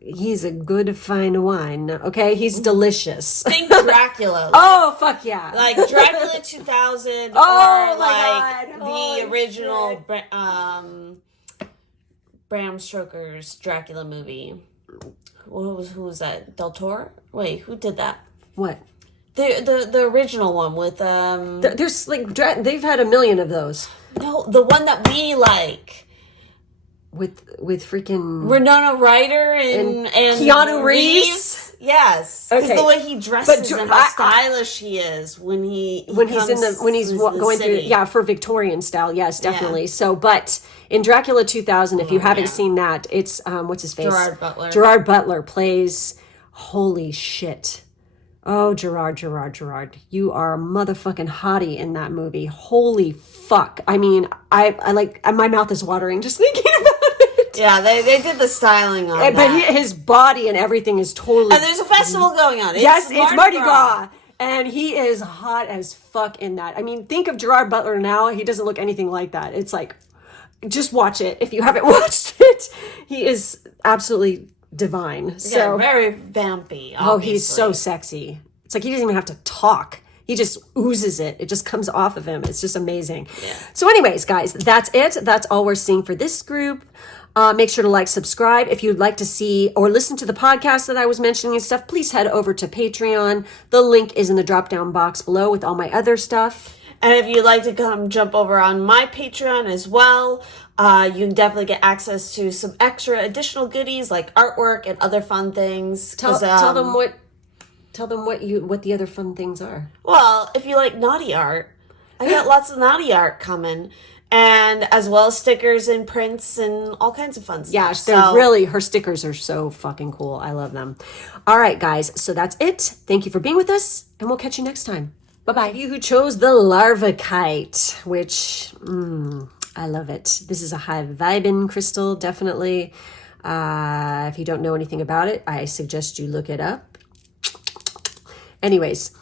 he's a good fine wine. Okay, he's delicious. Think Dracula. Oh, fuck yeah. Like Dracula 2000 oh, or my like God. the original Bram Stoker's Dracula movie. Who was that? Del Toro? Wait, who did that? What? The original one with There's like they've had a million of those. No, the one that we like with freaking Winona Ryder and Keanu Reeves. Yes, because the way he dresses and how stylish he is when he's going through for Victorian style. Yes, definitely. Yeah. So, but in Dracula 2000, if you haven't seen that, it's what's his face? Gerard Butler plays. Holy shit. Oh, Gerard, you are a motherfucking hottie in that movie. Holy fuck. I mean, I like, my mouth is watering just thinking about it. Yeah, they did the styling on that. But his body and everything is totally... And there's a festival going on. It's Mardi Gras. And he is hot as fuck in that. I mean, think of Gerard Butler now. He doesn't look anything like that. It's like, just watch it if you haven't watched it. He is absolutely divine. So very vampy, obviously. Oh, he's so sexy. It's like he doesn't even have to talk. He just oozes it. It just comes off of him. It's just amazing. Yeah. So anyways, guys, that's it. That's all we're seeing for this group. Make sure to like, subscribe. If you'd like to see or listen to the podcast that I was mentioning and stuff, please head over to Patreon. The link is in the drop-down box below with all my other stuff. And if you'd like to come jump over on my Patreon as well, you can definitely get access to some extra additional goodies like artwork and other fun things. Tell them what the other fun things are. Well, if you like naughty art, I got lots of naughty art coming. And as well as stickers and prints and all kinds of fun stuff. Yeah, her stickers are so fucking cool. I love them. All right, guys. So that's it. Thank you for being with us, and we'll catch you next time. Bye-bye. You who chose the larva kite, which, I love it. This is a high vibin crystal, definitely. If you don't know anything about it, I suggest you look it up. Anyways,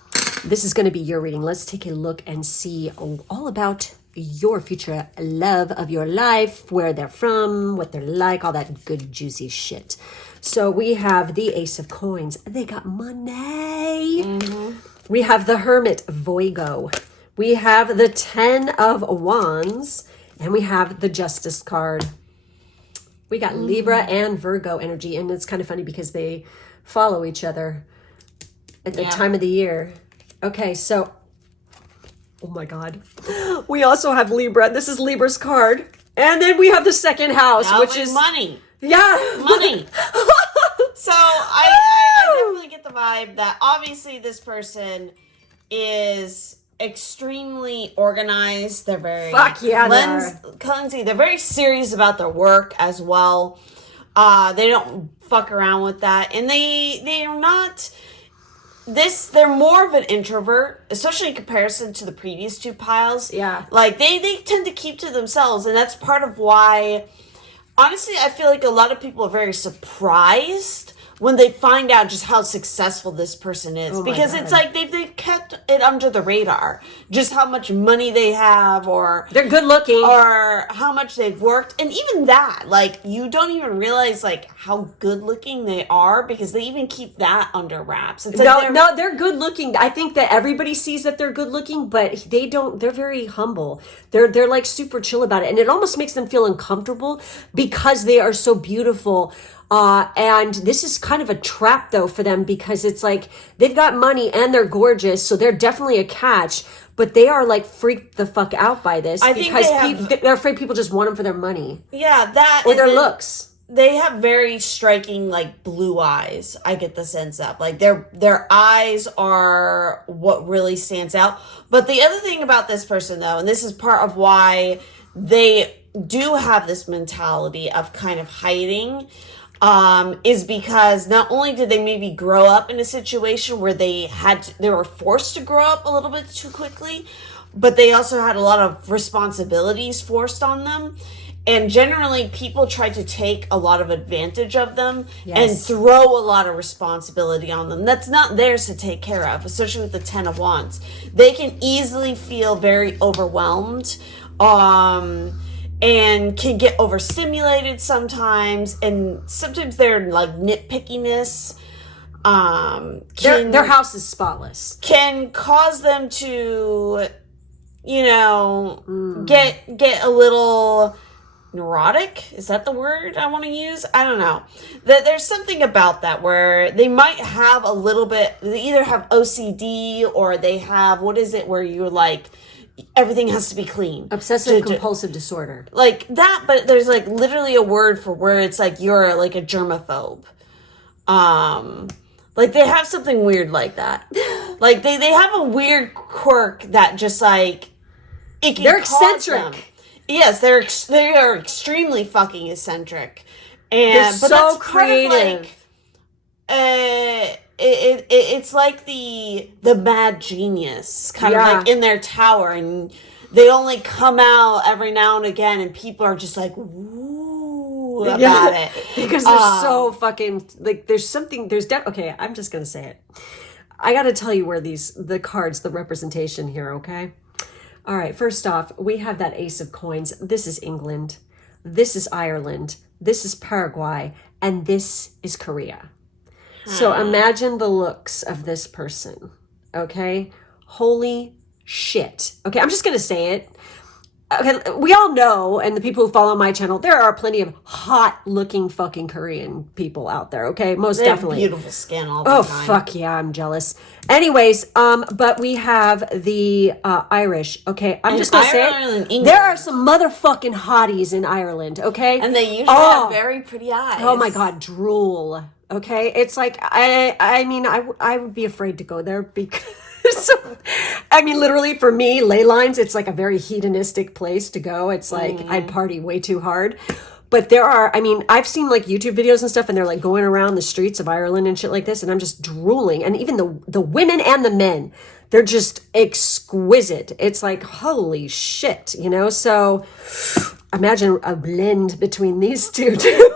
this is going to be your reading. Let's take a look and see all about your future love of your life, where they're from, what they're like, all that good juicy shit. So we have the Ace of Coins. They got money. Mm-hmm. We have the Hermit, Voigo. We have the 10 of Wands, and we have the Justice card. We got Libra and Virgo energy, and it's kind of funny because they follow each other at the time of the year. Okay, so, oh my God. We also have Libra. This is Libra's card. And then we have the second house, Now which with is money. Yeah. Money. So I definitely get the vibe that obviously this person is extremely organized. They're very Fuck yeah, they are. cleansy. They're very serious about their work as well. They don't fuck around with that, and they are not. They're more of an introvert, especially in comparison to the previous two piles. Yeah. Like, they tend to keep to themselves, and that's part of why, honestly, I feel like a lot of people are very surprised when they find out just how successful this person is. Because it's like they've kept it under the radar. Just how much money they have, or They're good looking. or how much they've worked. And even that, like, you don't even realize, like, how good looking they are, because they even keep that under wraps. It's like they're good looking. I think that everybody sees that they're good looking, but they don't. They're very humble. They're like super chill about it, and it almost makes them feel uncomfortable because they are so beautiful. And this is kind of a trap though for them, because it's like they've got money and they're gorgeous, so they're definitely a catch. But they are like freaked the fuck out by this because they're afraid people just want them for their money. Yeah, that or their looks. They have very striking, like, blue eyes. I get the sense of, like, their eyes are what really stands out. But the other thing about this person, though, and this is part of why they do have this mentality of kind of hiding, is because not only did they maybe grow up in a situation where they were forced to grow up a little bit too quickly, but they also had a lot of responsibilities forced on them. And generally, people try to take a lot of advantage of them and throw a lot of responsibility on them that's not theirs to take care of, especially with the Ten of Wands. They can easily feel very overwhelmed, and can get overstimulated sometimes. And sometimes their, like, nitpickiness Their house is spotless. Can cause them to, get a little neurotic. Is that the word I want to use? I don't know. There's something about that where they might have a little bit, they either have OCD or they have, what is it, where you're like, everything has to be clean. Obsessive compulsive disorder. Like that, but there's like literally a word for where it's like you're like a germaphobe. Like they have something weird like that. Like they have a weird quirk that just like, they're eccentric. Them. Yes, they are extremely fucking eccentric, and they're so that's creative. Part of like, it's like the mad genius kind of like in their tower, and they only come out every now and again, and people are just like, ooh, about it because they're so fucking like. Okay, I'm just gonna say it. I got to tell you where the representation here. Okay. All right, first off, we have that Ace of Coins. This is England. This is Ireland. This is Paraguay. And this is Korea. So imagine the looks of this person, okay? Holy shit. Okay, I'm just going to say it. Okay, we all know, and the people who follow my channel, there are plenty of hot-looking fucking Korean people out there, okay? Most they have definitely. Beautiful skin all the time. Oh, fuck yeah, I'm jealous. Anyways, but we have the Irish, okay? I'm just going to say it. There are some motherfucking hotties in Ireland, okay? And they usually have very pretty eyes. Oh my God, drool, okay? It's like, I mean, I would be afraid to go there because... I mean, literally for me, ley lines, it's like a very hedonistic place to go. It's like I'd party way too hard. But I've seen like YouTube videos and stuff, and they're like going around the streets of Ireland and shit like this, and I'm just drooling. And even the women and the men, they're just exquisite. It's like, holy shit, So imagine a blend between these two too.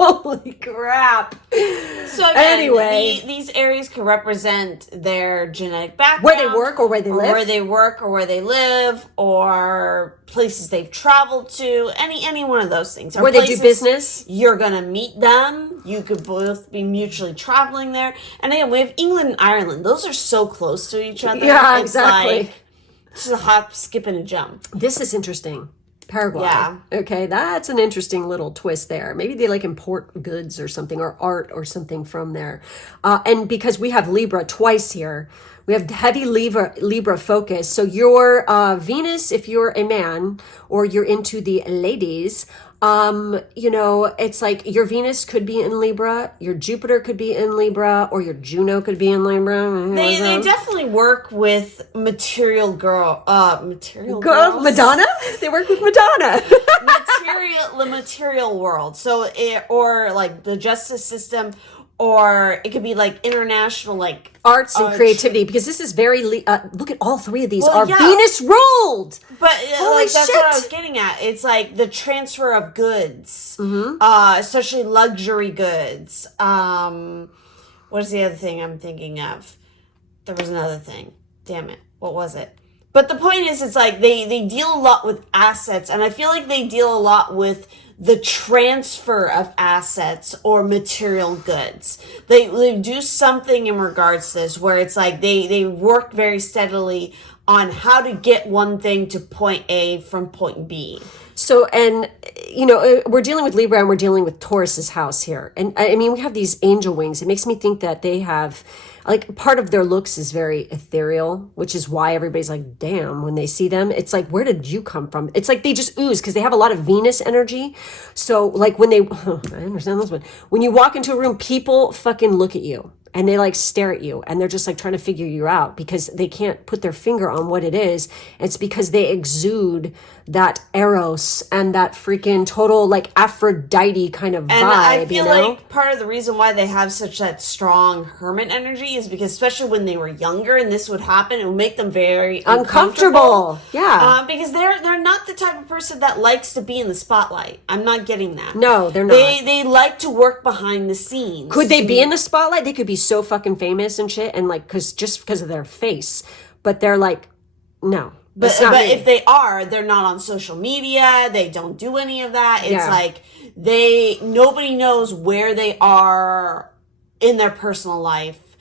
Holy crap. So again, anyway, these areas can represent their genetic background. Where they work or where they live. Where they work or where they live, or places they've traveled to. Any one of those things. Or where they do business. You're going to meet them. You could both be mutually traveling there. And again, we have England and Ireland. Those are so close to each other. Yeah, it's exactly. Like, it's just a hop, skip, and a jump. This is interesting. Paraguay. Yeah. Okay, that's an interesting little twist there. Maybe they like import goods or something, or art or something from there. And because we have Libra twice here, we have heavy Libra focus. So your Venus, if you're a man or you're into the ladies, it's like your Venus could be in Libra, your Jupiter could be in Libra, or your Juno could be in Libra. They definitely work with material Girl, girls. Madonna? They work with Madonna. The material world. So or like the justice system, or it could be like international, like Arts and creativity, because this is very, look at all three of these are yeah. Venus ruled. But Holy that's shit. what I was getting at. It's like the transfer of goods, especially luxury goods. What is the other thing I'm thinking of? There was another thing. Damn it. What was it? But the point is, it's like they deal a lot with assets, and I feel like they deal a lot with the transfer of assets or material goods. They do something in regards to this where it's like they work very steadily on how to get one thing to point A from point B. So, and, we're dealing with Libra and we're dealing with Taurus's house here. And I mean, we have these angel wings. It makes me think that they have, like, part of their looks is very ethereal, which is why everybody's like, damn, when they see them, it's like, where did you come from? It's like they just ooze because they have a lot of Venus energy. So, like, when they, I understand this one. When you walk into a room, people fucking look at you. And they like stare at you and they're just like trying to figure you out because they can't put their finger on what it is. It's because they exude that eros and that freaking total like Aphrodite kind of vibe. And I feel like part of the reason why they have such that strong hermit energy is because especially when they were younger and this would happen, it would make them very uncomfortable. Yeah. Because they're not the type of person that likes to be in the spotlight. I'm not getting that. No, they're not. They like to work behind the scenes. Could they be in the spotlight? They could be so fucking famous and shit, and like because of their face, but they're like, no. But if they are, they're not on social media. They don't do any of that. It's like nobody knows where they are in their personal life.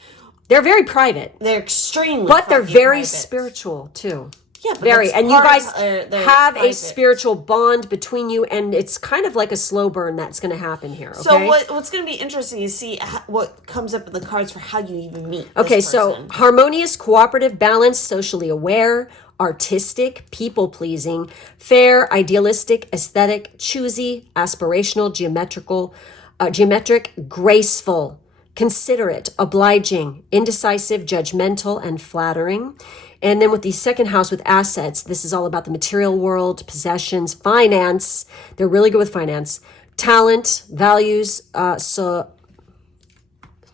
They're very private. They're extremely, but they're very private. Spiritual too. Yeah, but very. And you guys have private. a spiritual bond between you, and it's kind of like a slow burn that's going to happen here. Okay? So what's going to be interesting is see what comes up in the cards for how you even meet. Okay, so harmonious, cooperative, balanced, socially aware, artistic, people-pleasing, fair, idealistic, aesthetic, choosy, aspirational, geometric, graceful, considerate, obliging, indecisive, judgmental, and flattering. And then with the second house with assets, this is all about the material world, possessions, finance. They're really good with finance. Talent, values,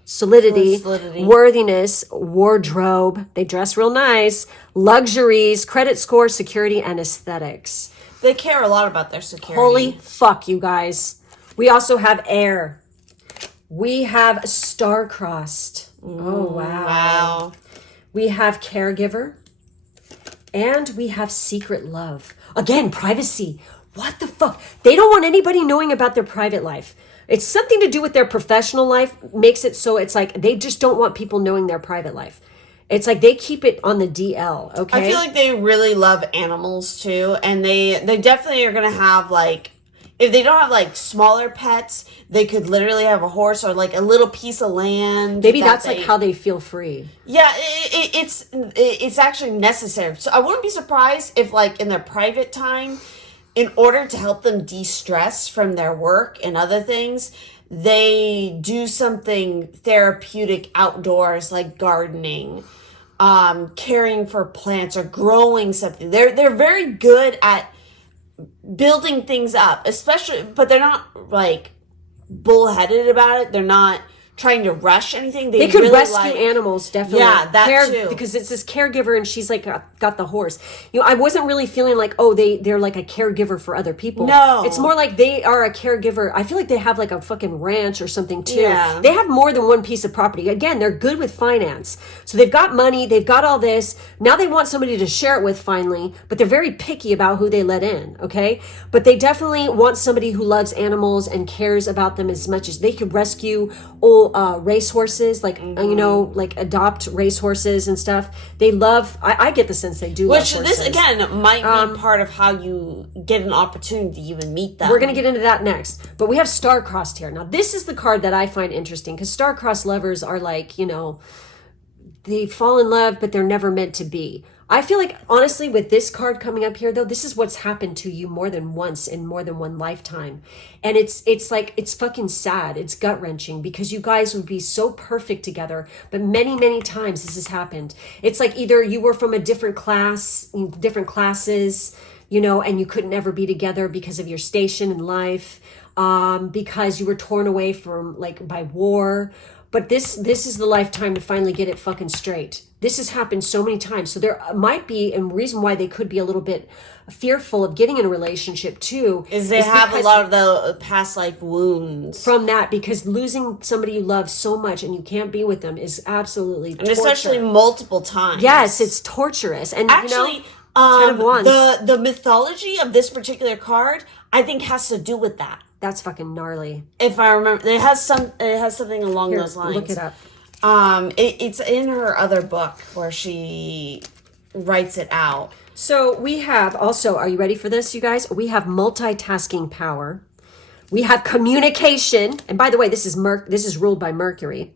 solidity, worthiness, wardrobe. They dress real nice. Luxuries, credit score, security, and aesthetics. They care a lot about their security. Holy fuck, you guys. We also have air. We have star-crossed. Oh, wow. We have caregiver. And we have secret love. Again, privacy. What the fuck? They don't want anybody knowing about their private life. It's something to do with their professional life. Makes it so it's like they just don't want people knowing their private life. It's like they keep it on the DL, okay? I feel like they really love animals too. And they definitely are going to have like, if they don't have like smaller pets, they could literally have a horse or like a little piece of land. Maybe that's like how they feel free. Yeah, it's actually necessary. So I wouldn't be surprised if like in their private time, in order to help them de-stress from their work and other things, they do something therapeutic outdoors like gardening, caring for plants or growing something. They're very good at building things up, especially, but they're not like bullheaded about it. They're not trying to rush anything. They could really rescue animals, definitely. Yeah, that too. Because it's this caregiver and she's like got the horse. I wasn't really feeling like, oh, they're like a caregiver for other people. No. It's more like they are a caregiver. I feel like they have like a fucking ranch or something too. Yeah. They have more than one piece of property. Again, they're good with finance. So they've got money, they've got all this. Now they want somebody to share it with finally, but they're very picky about who they let in, okay? But they definitely want somebody who loves animals and cares about them as much as they could rescue old racehorses, like like adopt racehorses and stuff. They love. I get the sense they do. Which love this horses. again might be part of how you get an opportunity to even meet them. We're gonna get into that next, but we have star-crossed here. Now, this is the card that I find interesting because star-crossed lovers are like, they fall in love, but they're never meant to be. I feel like, honestly, with this card coming up here, though, this is what's happened to you more than once in more than one lifetime. And it's like, it's fucking sad. It's gut-wrenching because you guys would be so perfect together, but many, many times this has happened. It's like either you were from a different class, different classes, and you couldn't ever be together because of your station in life, because you were torn away from, by war. But this is the lifetime to finally get it fucking straight. This has happened so many times. So there might be, and reason why they could be a little bit fearful of getting in a relationship too. Is they have a lot of the past life wounds. From that, because losing somebody you love so much and you can't be with them is absolutely torture. And especially multiple times. Yes, it's torturous. And actually, Ten of Wands. the mythology of this particular card, I think, has to do with that. That's fucking gnarly. If I remember, it has something along those lines. Look it up. It's in her other book where she writes it out. So we have also, are you ready for this, you guys? We have multitasking power. We have communication. And by the way, this is ruled by Mercury.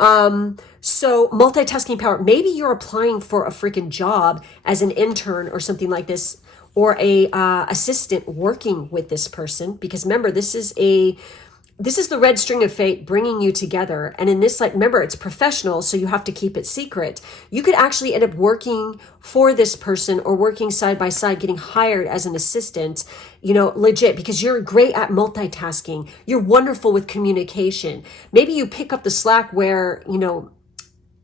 So multitasking power. Maybe you're applying for a freaking job as an intern or something like this, or a assistant working with this person, because remember, this is the red string of fate bringing you together. And in this, remember, it's professional, so you have to keep it secret. You could actually end up working for this person or working side by side, getting hired as an assistant, legit, because you're great at multitasking. You're wonderful with communication. Maybe you pick up the slack where,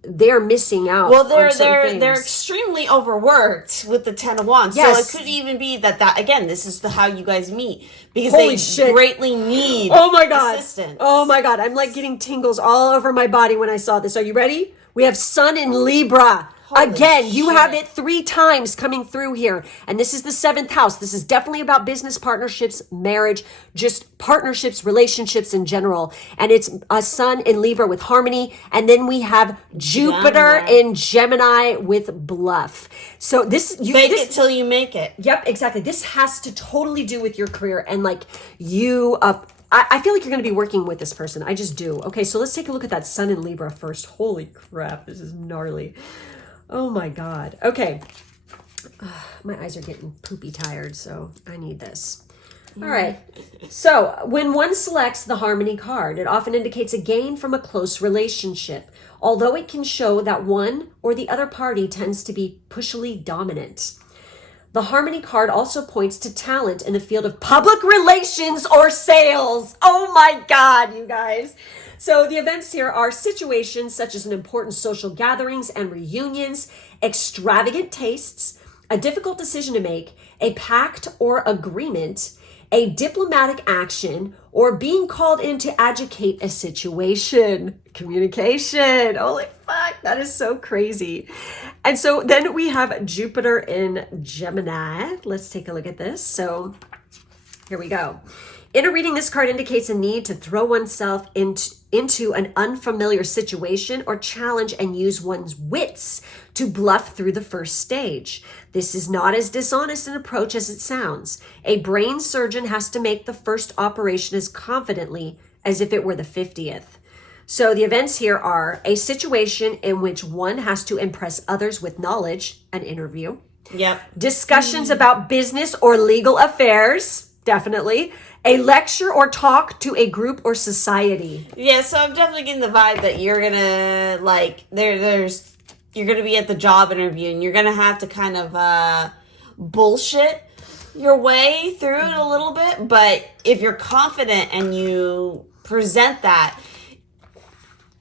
they're missing out. Well, they're extremely overworked with the Ten of Wands. Yes. So it could even be that again, this is how you guys meet, because Holy shit. greatly need assistance. Oh my God. I'm getting tingles all over my body when I saw this. Are you ready? We have Sun in Libra. Holy Again, you shit. have it 3 times coming through here. And this is the 7th house. This is definitely about business partnerships, marriage, just partnerships, relationships in general. And it's a Sun in Libra with harmony. And then we have Jupiter in Gemini with bluff. So this... Fake it till you make it. Yep, exactly. This has to totally do with your career and you... I feel like you're going to be working with this person. I just do. Okay, so let's take a look at that Sun in Libra first. Holy crap, this is gnarly. Oh my God. Okay. My eyes are getting poopy tired, so I need this. All right. So when one selects the Harmony card, it often indicates a gain from a close relationship, although it can show that one or the other party tends to be pushily dominant. The Harmony card also points to talent in the field of public relations or sales. Oh my God, you guys. So the events here are situations such as an important social gatherings and reunions, extravagant tastes, a difficult decision to make, a pact or agreement, a diplomatic action, or being called in to adjudicate a situation. Communication. Holy fuck, that is so crazy. And so then we have Jupiter in Gemini. Let's take a look at this. So here we go. In a reading, this card indicates a need to throw oneself into an unfamiliar situation or challenge and use one's wits to bluff through the first stage. This is not as dishonest an approach as it sounds. A brain surgeon has to make the first operation as confidently as if it were the 50th. So the events here are a situation in which one has to impress others with knowledge, an interview. Yep. Discussions about business or legal affairs, definitely. A lecture or talk to a group or society. Yeah, so I'm definitely getting the vibe that you're gonna you're gonna be at the job interview and you're gonna have to kind of bullshit your way through it a little bit. But if you're confident and you present that,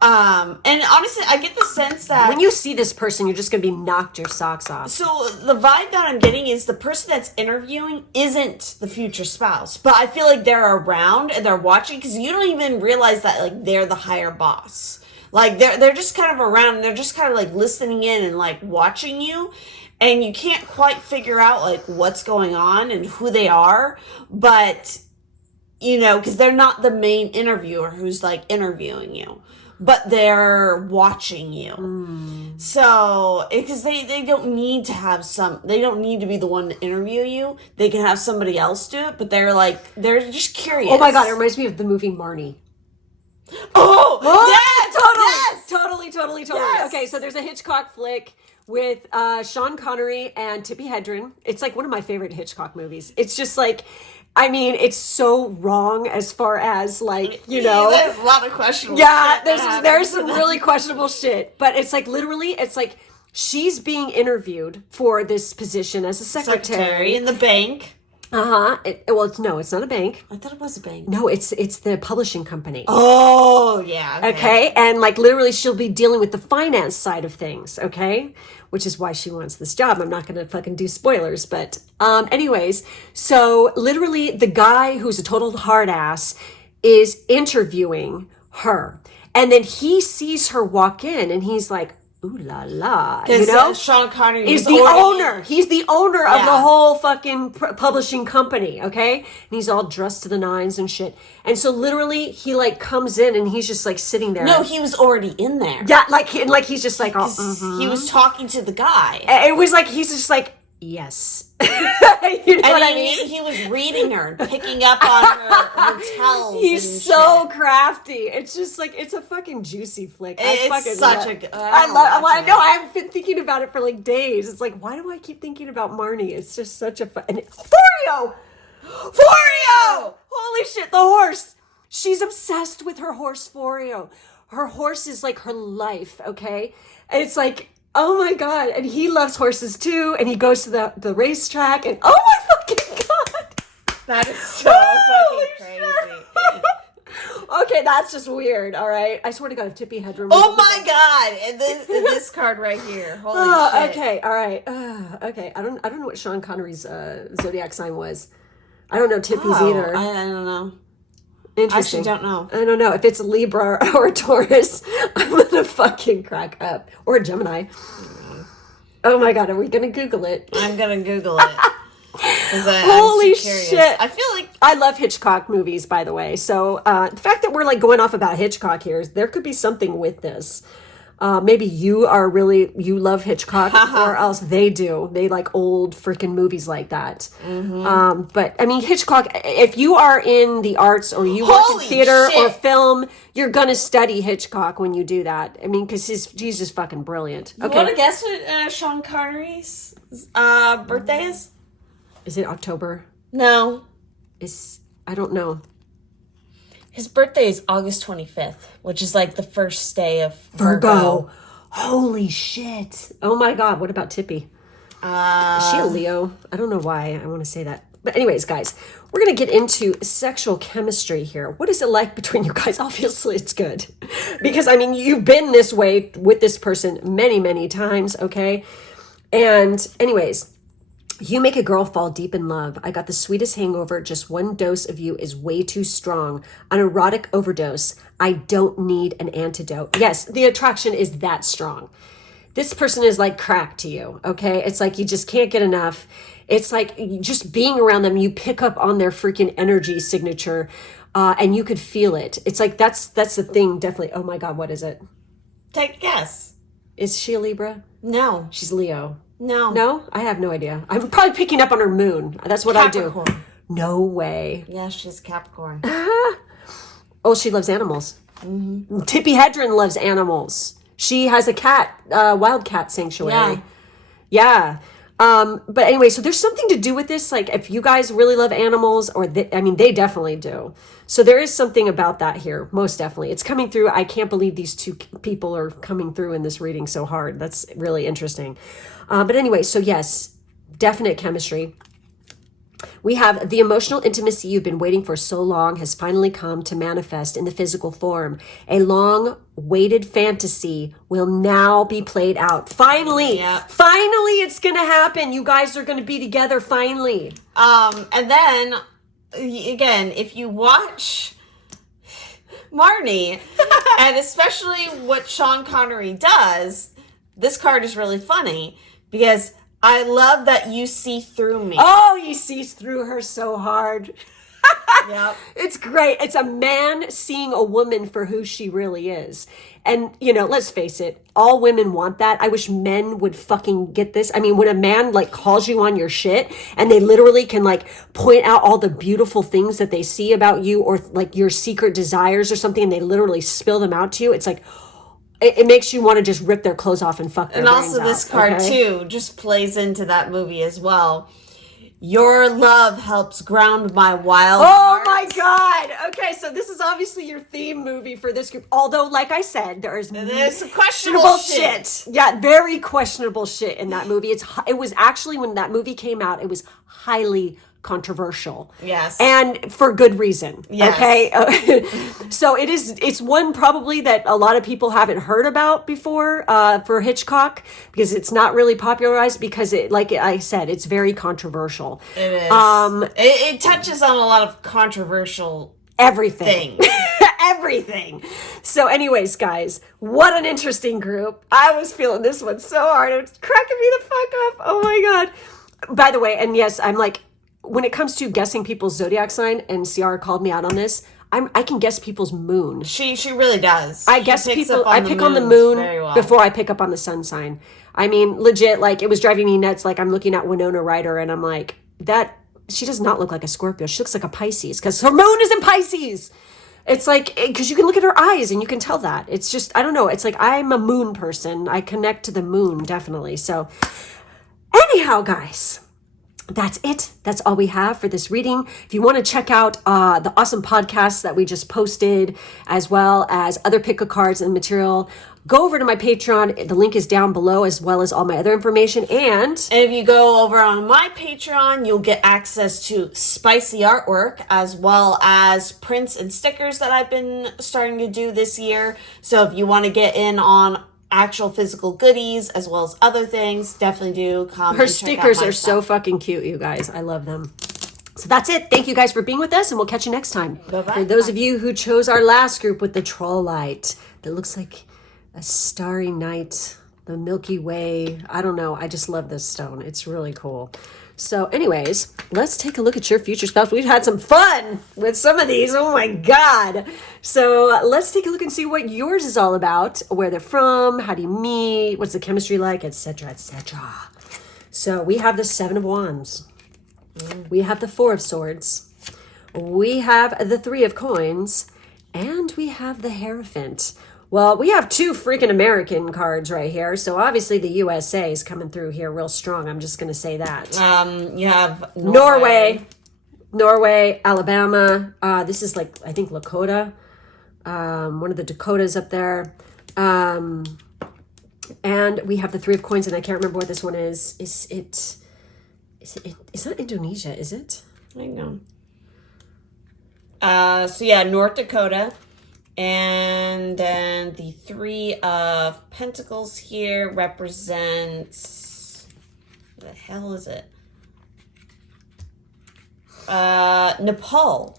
and honestly, I get the sense that when you see this person, you're just going to be knocked your socks off. So the vibe that I'm getting is the person that's interviewing isn't the future spouse, but I feel like they're around and they're watching, because you don't even realize that they're the higher boss. They're just kind of around and they're just kind of listening in and watching you, and you can't quite figure out what's going on and who they are, but you know, because they're not the main interviewer who's like interviewing you, but they're watching you. So, because they don't need to have they don't need to be the one to interview you. They can have somebody else do it, but they're just curious. Oh my God, it reminds me of the movie Marnie. Oh, Totally. Yes. Okay, so there's a Hitchcock flick with Sean Connery and Tippi Hedren. It's like one of my favorite Hitchcock movies. It's just like, I mean, it's so wrong as far as like, you know. There's a lot of questionable Yeah, shit there's some really questionable shit. But it's like literally, it's like she's being interviewed for this position as a secretary. in the bank. Well, it's not a bank. I thought it was a bank. No, it's the publishing company. Oh, yeah. Okay. And like literally she'll be dealing with the finance side of things, okay? Which is why she wants this job. I'm not going to fucking do spoilers, but anyways, so literally the guy who's a total hard ass is interviewing her. And then he sees her walk in and he's like, ooh la la, you know? Sean Connery is the owner. He's the owner of the whole fucking publishing company, okay? And he's all dressed to the nines and shit. And so literally he like comes in and he's just like sitting there. No, he was already in there. Yeah, like he's just like, oh, He was talking to the guy. It was like, he's just like, yes. You know what I mean? He was reading her and picking up on her tells. He's so crafty. It's just like, it's a fucking juicy flick. It's such a good. I know. I've been thinking about it for like days. It's like, why do I keep thinking about Marnie? It's just such a fun. And Forio! Holy shit, the horse. She's obsessed with her horse, Forio. Her horse is like her life, okay? And it's like, oh my God. And he loves horses too. And he goes to the racetrack and oh my fucking God. That is so fucking crazy. Okay, that's just weird, all right? I swear to God, if Tippi Hedren... Oh my God. And this card right here. Holy shit. Okay, all right. Okay, I don't know what Sean Connery's zodiac sign was. I don't know Tippy's either. I don't know. Interesting. I actually don't know. I don't know. If it's a Libra or a Taurus, I'm gonna fucking crack up. Or a Gemini. Oh my God, are we gonna Google it? I'm gonna Google it. Holy shit. I feel like... I love Hitchcock movies, by the way. So the fact that we're like going off about Hitchcock here, there could be something with this. Maybe you love Hitchcock or else they do. They like old freaking movies like that. But I mean, Hitchcock, if you are in the arts or you work in theater or film, you're going to study Hitchcock when you do that. I mean, because he's just fucking brilliant. Okay. You want to guess what Sean Connery's birthday is? Is it October? No. I don't know. His birthday is August 25th, which is like the first day of Virgo. Holy shit. Oh my God. What about Tippi? Is she a Leo? I don't know why I want to say that. But anyways, guys, we're going to get into sexual chemistry here. What is it like between you guys? Obviously, it's good. Because, I mean, you've been this way with this person many, many times, okay? And anyways, you make a girl fall deep in love. I got the sweetest hangover. Just one dose of you is way too strong. An erotic overdose. I don't need an antidote. Yes, the attraction is that strong. This person is like crack to you, okay? It's like you just can't get enough. It's like just being around them, you pick up on their freaking energy signature, and you could feel it. It's like that's the thing, definitely. Oh my God, what is it? Take a guess. Is she a Libra? No. She's Leo. No, I have no idea. I'm probably picking up on her moon. That's what Capricorn. I do. No way. Yeah, she's Capricorn. Oh, she loves animals. Mm-hmm. Tippi Hedren loves animals. She has a cat, wildcat sanctuary. Yeah. But anyway, so there's something to do with this. Like if you guys really love animals they definitely do. So there is something about that here. Most definitely. It's coming through. I can't believe these two people are coming through in this reading so hard. That's really interesting. But anyway, so yes, definite chemistry. We have the emotional intimacy you've been waiting for so long has finally come to manifest in the physical form. A long-awaited fantasy will now be played out. Finally, finally, it's going to happen. You guys are going to be together finally. And then, again, if you watch Marnie, and especially what Sean Connery does, this card is really funny because I love that you see through me. Oh, he sees through her so hard. Yep. It's great. It's a man seeing a woman for who she really is. And, you know, let's face it, all women want that. I wish men would fucking get this. I mean, when a man like calls you on your shit and they literally can like point out all the beautiful things that they see about you or like your secret desires or something and they literally spill them out to you, it's like, it makes you want to just rip their clothes off and fuck their And brains also this out, card okay? too just plays into that movie as well. Your love helps ground my wild Oh heart. my God. Okay, so this is obviously your theme movie for this group. Although, like I said, there's some questionable shit. Yeah, very questionable shit in that movie. It was actually, when that movie came out, it was highly controversial. Yes. And for good reason. Yes. Okay. So it's one probably that a lot of people haven't heard about before for Hitchcock, because it's not really popularized, because it, like I said, it's very controversial. It is. It touches on a lot of controversial Everything. things. Everything. So anyways, guys, what an interesting group. I was feeling this one so hard. It was cracking me the fuck up. Oh my God. By the way, and yes, I'm like, when it comes to guessing people's zodiac sign, and Ciara called me out on this, I can guess people's moon. She really does. I guess people, I pick on the moon before I pick up on the sun sign. I mean, legit, like, it was driving me nuts. Like, I'm looking at Winona Ryder and I'm like, she does not look like a Scorpio. She looks like a Pisces because her moon is in Pisces. It's like, because you can look at her eyes and you can tell that. It's just, I don't know. It's like, I'm a moon person. I connect to the moon, definitely. So anyhow, guys, that's it. That's all we have for this reading. If you want to check out the awesome podcasts that we just posted, as well as other pick a cards and material, go over to my Patreon. The link is down below, as well as all my other information. And if you go over on my Patreon, you'll get access to spicy artwork, as well as prints and stickers that I've been starting to do this year. So if you want to get in on actual physical goodies as well as other things, definitely do come. Her stickers are so fucking cute, you guys. I love them. So that's it. Thank you guys for being with us, and we'll catch you next time. Bye-bye. For those of you who chose our last group with the troll light that looks like a starry night, the Milky Way. I don't know. I just love this stone. It's really cool. So anyways, let's take a look at your future spouse. We've had some fun with some of these. Oh my God. So let's take a look and see what yours is all about, where they're from, how do you meet, what's the chemistry like, etc., etc. So we have the Seven of Wands. We have the Four of Swords. We have the Three of Coins. And we have the Hierophant. Well, we have two freaking American cards right here. So obviously the USA is coming through here real strong. I'm just going to say that. You have Norway, Alabama. This is like, I think, Lakota. One of the Dakotas up there. And we have the Three of Coins, and I can't remember what this one is. It's not Indonesia, is it? I know. So yeah, North Dakota. And then the Three of Pentacles here represents, what the hell is it? Nepal.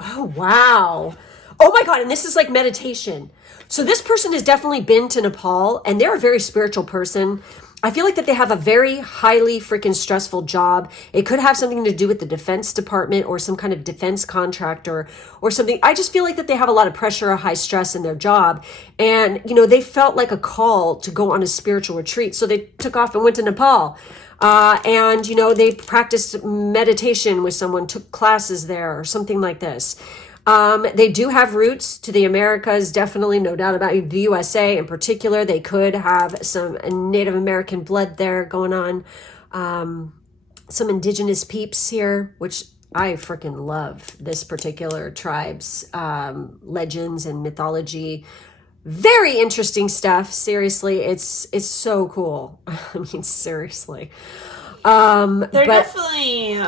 Oh, wow. Oh my God. And this is like meditation. So this person has definitely been to Nepal, and they're a very spiritual person. I feel like that they have a very highly freaking stressful job. It could have something to do with the Defense Department or some kind of defense contractor or something. I just feel like that they have a lot of pressure or high stress in their job. And, you know, they felt like a call to go on a spiritual retreat. So they took off and went to Nepal. And, you know, they practiced meditation with someone, took classes there or something like this. They do have roots to the Americas, definitely, no doubt about it. The USA in particular, they could have some Native American blood there going on. Some indigenous peeps here, which I freaking love this particular tribe's legends and mythology. Very interesting stuff. Seriously, it's so cool. I mean, seriously. They're definitely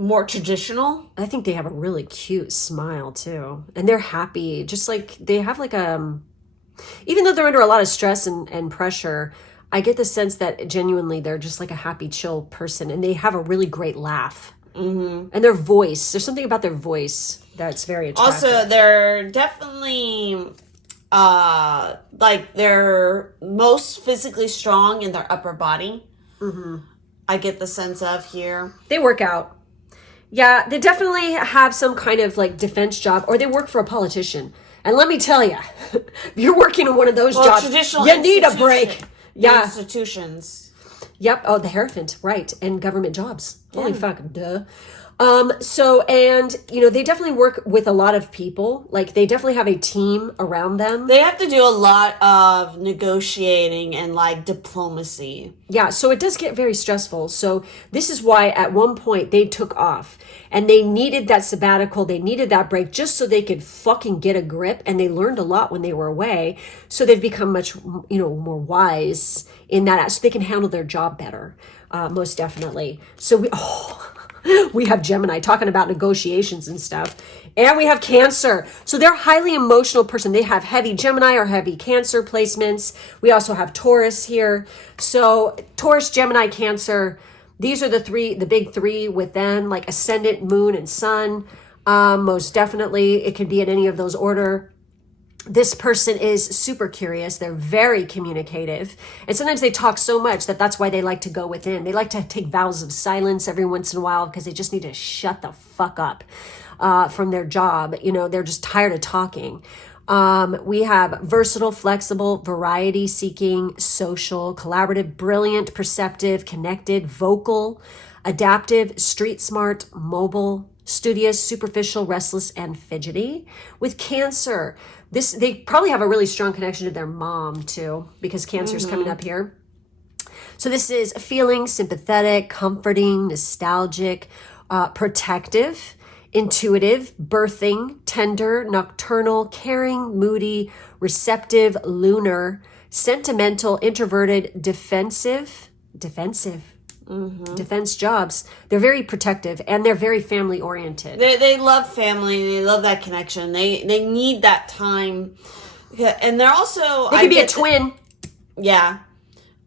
more traditional. I think they have a really cute smile too. And they're happy. Just like they have like even though they're under a lot of stress and pressure, I get the sense that genuinely they're just like a happy, chill person, and they have a really great laugh. Mm-hmm. And their voice, there's something about their voice that's very attractive. Also, they're definitely like they're most physically strong in their upper body. Mm-hmm. I get the sense of here. They work out. Yeah, they definitely have some kind of like defense job, or they work for a politician. And let me tell you, if you're working in one of those jobs, traditional you need a break. Yeah. Institutions. Yep. Oh, the Hierophant, right. And government jobs. Holy fuck, duh. And they definitely work with a lot of people. Like, they definitely have a team around them. They have to do a lot of negotiating and like diplomacy. Yeah, so it does get very stressful. So this is why at one point they took off and they needed that sabbatical. They needed that break just so they could fucking get a grip. And they learned a lot when they were away. So they've become much, more wise in that, so they can handle their job better. Most definitely. So we have Gemini talking about negotiations and stuff. And we have Cancer. So they're a highly emotional person. They have heavy Gemini or heavy Cancer placements. We also have Taurus here. So Taurus, Gemini, Cancer, these are the big three with them, like ascendant, moon, and sun. Most definitely, it could be in any of those order. This person is super curious. They're very communicative. And sometimes they talk so much that's why they like to go within. They like to take vows of silence every once in a while because they just need to shut the fuck up from their job. They're just tired of talking. We have versatile, flexible, variety seeking, social, collaborative, brilliant, perceptive, connected, vocal, adaptive, street smart, mobile, studious, superficial, restless, and fidgety. With Cancer, they probably have a really strong connection to their mom too, because Cancer's coming up here. So this is feeling sympathetic, comforting, nostalgic, protective, intuitive, birthing, tender, nocturnal, caring, moody, receptive, lunar, sentimental, introverted, defensive, defense jobs. They're very protective and they're very family oriented. They love family. They love that connection. They need that time. And they're also... They could be a twin. Yeah.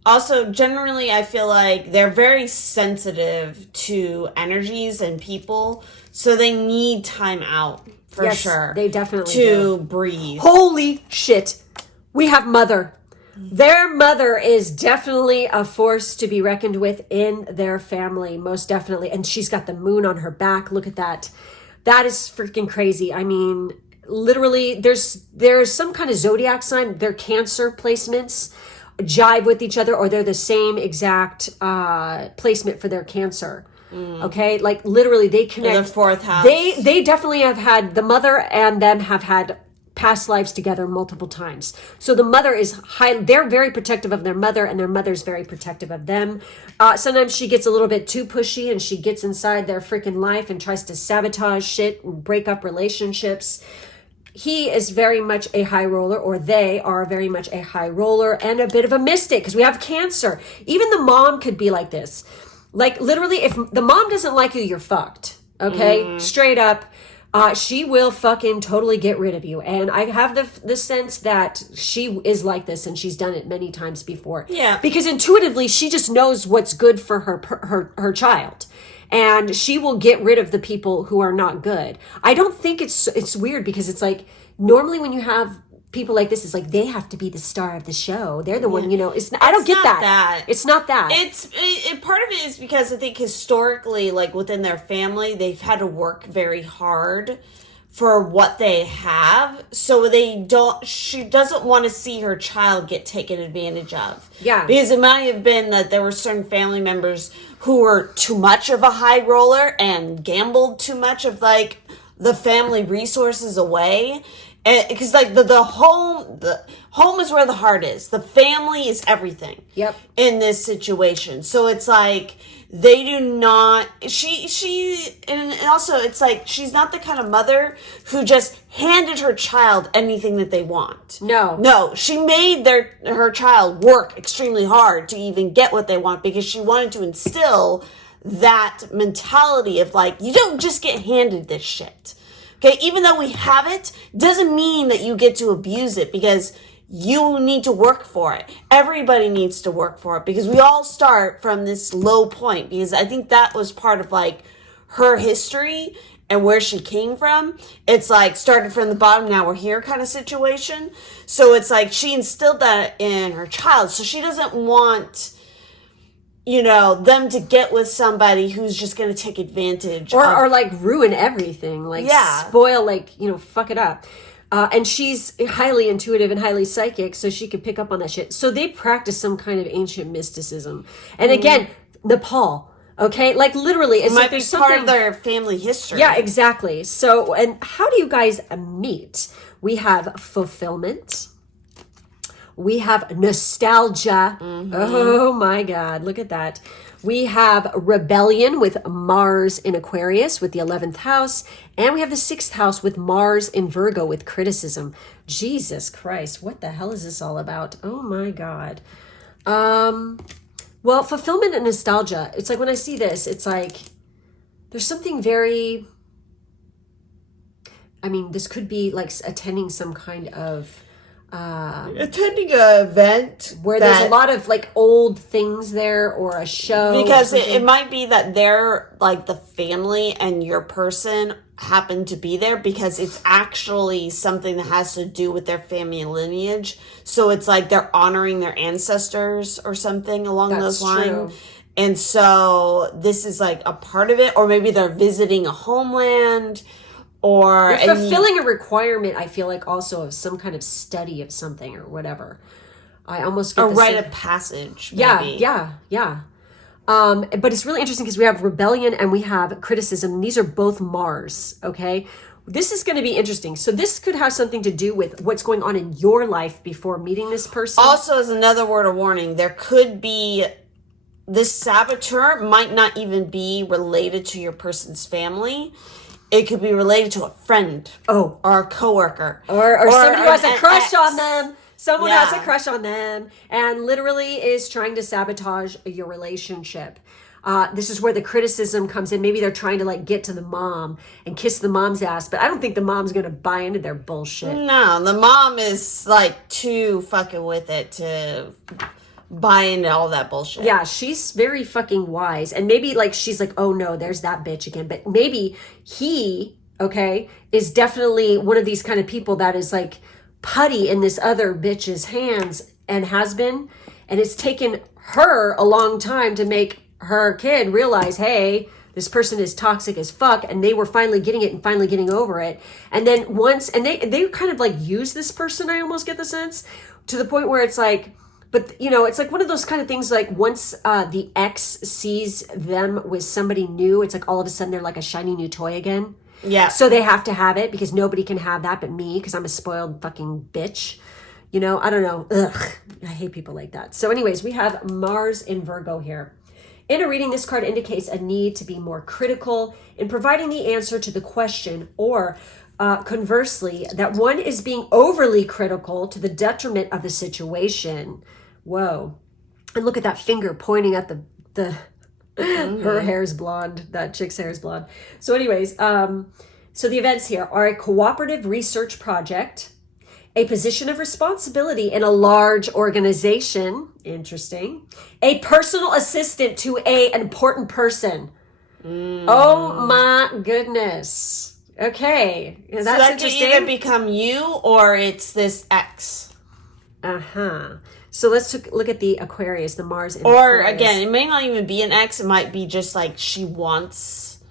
Also, generally, I feel like they're very sensitive to energies and people. So they need time out, for sure. They definitely do. Breathe. Holy shit. We have Mother. Their mother is definitely a force to be reckoned with in their family, most definitely. And she's got the moon on her back. Look at that. That is freaking crazy. I mean, literally, there's some kind of zodiac sign. Their Cancer placements jive with each other, or they're the same exact placement for their Cancer. Okay, like literally, they connect. The fourth house. They definitely have had, the mother and them have had past lives together multiple times. So the mother is they're very protective of their mother, and their mother's very protective of them. Sometimes she gets a little bit too pushy and she gets inside their freaking life and tries to sabotage shit and break up relationships. He is very much a high roller, or they are very much a high roller and a bit of a mystic, because we have Cancer. Even the mom could be like this. Like, literally, if the mom doesn't like you, you're fucked. Okay? Straight up. She will fucking totally get rid of you. And I have the sense that she is like this, and she's done it many times before. Yeah. Because intuitively, she just knows what's good for her child. And she will get rid of the people who are not good. I don't think it's weird, because it's like, normally when you have people like this, it's like they have to be the star of the show. They're the one, I don't get that. It's not that. Part of it is because I think historically, like within their family, they've had to work very hard for what they have. So she doesn't want to see her child get taken advantage of. Yeah. Because it might have been that there were certain family members who were too much of a high roller and gambled too much of like the family resources away. Because like the home is where the heart is. The family is everything. Yep. In this situation, so it's like they do not. And also it's like she's not the kind of mother who just handed her child anything that they want. No, she made her child work extremely hard to even get what they want, because she wanted to instill that mentality of like, you don't just get handed this shit. Okay, even though we have it, doesn't mean that you get to abuse it, because you need to work for it. Everybody needs to work for it, because we all start from this low point, because I think that was part of like her history and where she came from. It's like started from the bottom, now we're here kind of situation. So it's like she instilled that in her child. So she doesn't want them to get with somebody who's just going to take advantage or like ruin everything, like spoil, like, fuck it up. And she's highly intuitive and highly psychic, so she could pick up on that shit. So they practice some kind of ancient mysticism. And again, Nepal, okay? Like literally, it's might like be there's part something, of their family history. yeah, exactly. So, and how do you guys meet? We have fulfillment. We have nostalgia. Oh my God, look at that. We have rebellion with Mars in Aquarius with the 11th house. And we have the 6th house with Mars in Virgo with criticism. Jesus Christ, what the hell is this all about? Oh my God. Well, fulfillment and nostalgia. It's like when I see this, it's like there's something very... I mean, this could be like attending some kind of... attending an event where there's a lot of like old things there, or a show, because it might be that they're like the family and your person happen to be there because it's actually something that has to do with their family lineage. So it's like they're honoring their ancestors or something along those lines. And so this is like a part of it, or maybe they're visiting a homeland. Or you're fulfilling a requirement, I feel like, also of some kind of study of something or whatever. I almost get a rite of passage. Maybe. Yeah. But it's really interesting because we have rebellion and we have criticism. These are both Mars, okay? This is going to be interesting. So this could have something to do with what's going on in your life before meeting this person. Also, as another word of warning, there could be... this saboteur might not even be related to your person's family. It could be related to a friend. Or a coworker. Or somebody who has a crush on them. Someone who has a crush on them and literally is trying to sabotage your relationship. This is where the criticism comes in. Maybe they're trying to like get to the mom and kiss the mom's ass, but I don't think the mom's going to buy into their bullshit. No, the mom is like too fucking with it to... buy into all that bullshit. Yeah, she's very fucking wise. And maybe like she's like, oh no, there's that bitch again. But maybe he, okay, is definitely one of these kind of people that is like putty in this other bitch's hands and has been. And it's taken her a long time to make her kid realize, hey, this person is toxic as fuck. And they were finally getting it and finally getting over it. And then once, and they kind of like use this person, I almost get the sense, to the point where it's like, but, it's like one of those kind of things, like once the ex sees them with somebody new, it's like all of a sudden they're like a shiny new toy again. Yeah. So they have to have it because nobody can have that but me because I'm a spoiled fucking bitch. I don't know. Ugh. I hate people like that. So anyways, we have Mars in Virgo here. In a reading, this card indicates a need to be more critical in providing the answer to the question, or conversely, that one is being overly critical to the detriment of the situation. Whoa. And look at that finger pointing at the her hair's blonde. That chick's hair is blonde. So anyways, so the events here are a cooperative research project, a position of responsibility in a large organization. Interesting. A personal assistant to an important person. Oh my goodness. Okay. That's so that interesting. can either become you or it's this ex. So let's look at the Aquarius, the Mars in Or Aquarius. again, it may not even be an ex. It might be just like she wants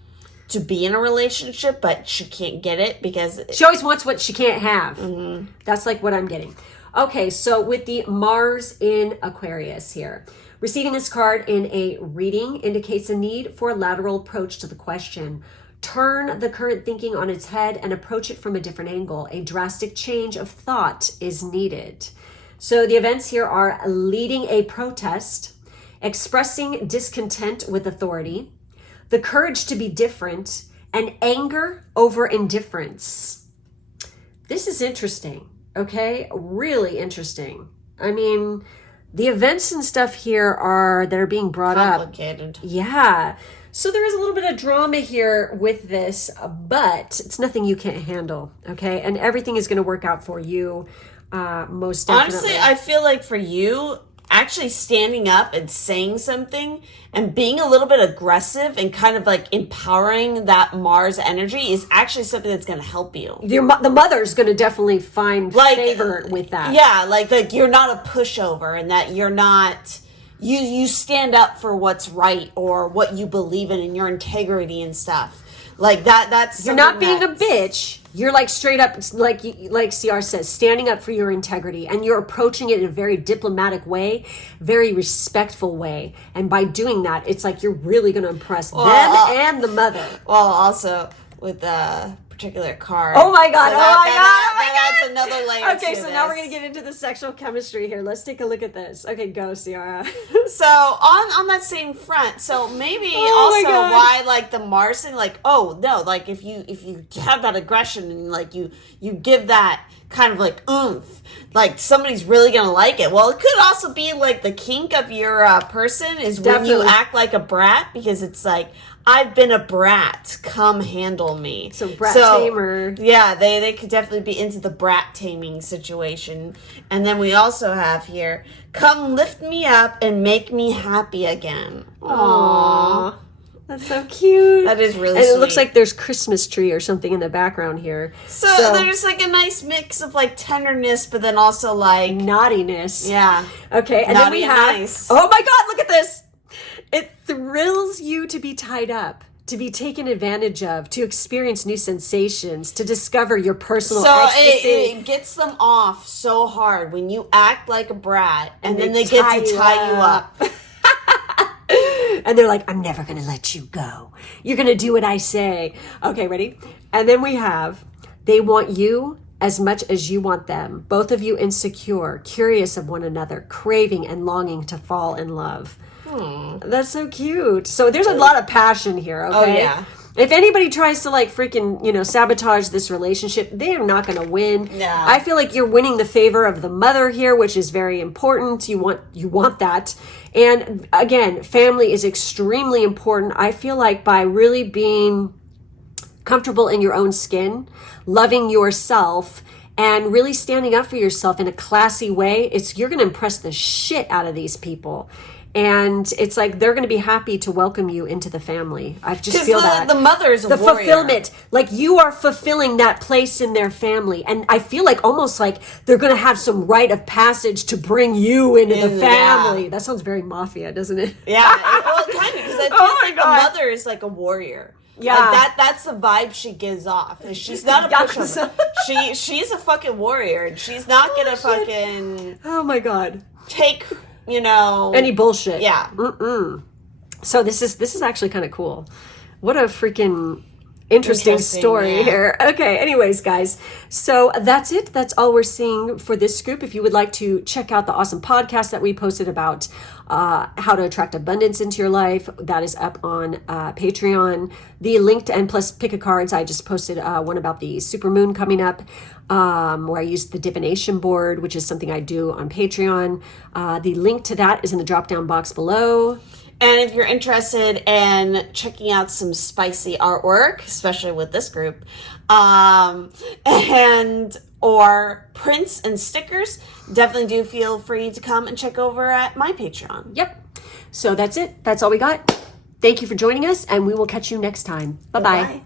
to be in a relationship, but she can't get it because... she always wants what she can't have. Mm-hmm. That's like what I'm getting. Okay, so with the Mars in Aquarius here, receiving this card in a reading indicates a need for a lateral approach to the question. Turn the current thinking on its head and approach it from a different angle. A drastic change of thought is needed. So the events here are leading a protest, expressing discontent with authority, the courage to be different, and anger over indifference. This is interesting, okay? Really interesting. I mean, the events and stuff here that are being brought complicated. up. Yeah. So there is a little bit of drama here with this, but it's nothing you can't handle, okay? And everything is going to work out for you. Most definitely. Honestly, I feel like for you, actually standing up and saying something and being a little bit aggressive and kind of like empowering that Mars energy is actually something that's going to help you. The mother's going to definitely find favor with that. Yeah, like you're not a pushover and that you're not, you stand up for what's right or what you believe in and your integrity and stuff. Like that's You're not being a bitch. You're like straight up, like CR says, standing up for your integrity, and you're approaching it in a very diplomatic way, very respectful way. And by doing that, it's like you're really going to impress them and the mother. Well, also with the particular card. Oh my God! That's another layer. Okay, to so this. now we're gonna get into the sexual chemistry here. Let's take a look at this. Okay, go, Ciara. So on that same front, so maybe Oh my God. why like the Mars thing, like, oh no, like if you have that aggression and like you give that kind of like oomph, like somebody's really gonna like it. Well, it could also be like the kink of your person is when you act like a brat, because it's like, I've been a brat, come handle me. So brat tamer. Yeah, they could definitely be into the brat taming situation. And then we also have here, come lift me up and make me happy again. Aww. That's so cute. That is really and sweet. It looks like there's Christmas tree or something in the background here. So there's like a nice mix of like tenderness, but then also like naughtiness. Yeah. Okay, and then we have nice. Oh my God, look at this. It thrills you to be tied up, to be taken advantage of, to experience new sensations, to discover your personal ecstasy. It gets them off so hard when you act like a brat, and then they get to tie you up. And they're like, I'm never going to let you go. You're going to do what I say. Okay, ready? And then we have, they want you as much as you want them. Both of you insecure, curious of one another, craving and longing to fall in love. That's so cute. So there's a lot of passion here, okay? Oh, yeah. If anybody tries to like freaking, sabotage this relationship, they are not going to win. Yeah. I feel like you're winning the favor of the mother here, which is very important. You want that. And again, family is extremely important. I feel like by really being comfortable in your own skin, loving yourself, and really standing up for yourself in a classy way, you're going to impress the shit out of these people. And it's like they're going to be happy to welcome you into the family. I just feel that. The mother is a warrior. Fulfillment. Like you are fulfilling that place in their family. And I feel like almost like they're going to have some rite of passage to bring you into the family. That sounds very mafia, doesn't it? Yeah. Well, kind of, because I feel like the mother is like a warrior. Yeah. Like that's the vibe she gives off. She's not a pushover. She's a fucking warrior, and she's not going to fucking... Oh my God. Take... any bullshit. Yeah. So this is actually kind of cool. What a freaking interesting story here. Okay, anyways, guys. So that's it. That's all we're seeing for this group. If you would like to check out the awesome podcast that we posted about how to attract abundance into your life, that is up on Patreon. The link to and plus pick a cards. I just posted one about the supermoon coming up, where I used the divination board, which is something I do on Patreon. The link to that is in the drop down box below. And if you're interested in checking out some spicy artwork, especially with this group, and or prints and stickers, definitely do feel free to come and check over at my Patreon. Yep. So that's it. That's all we got. Thank you for joining us, and we will catch you next time. Bye-bye.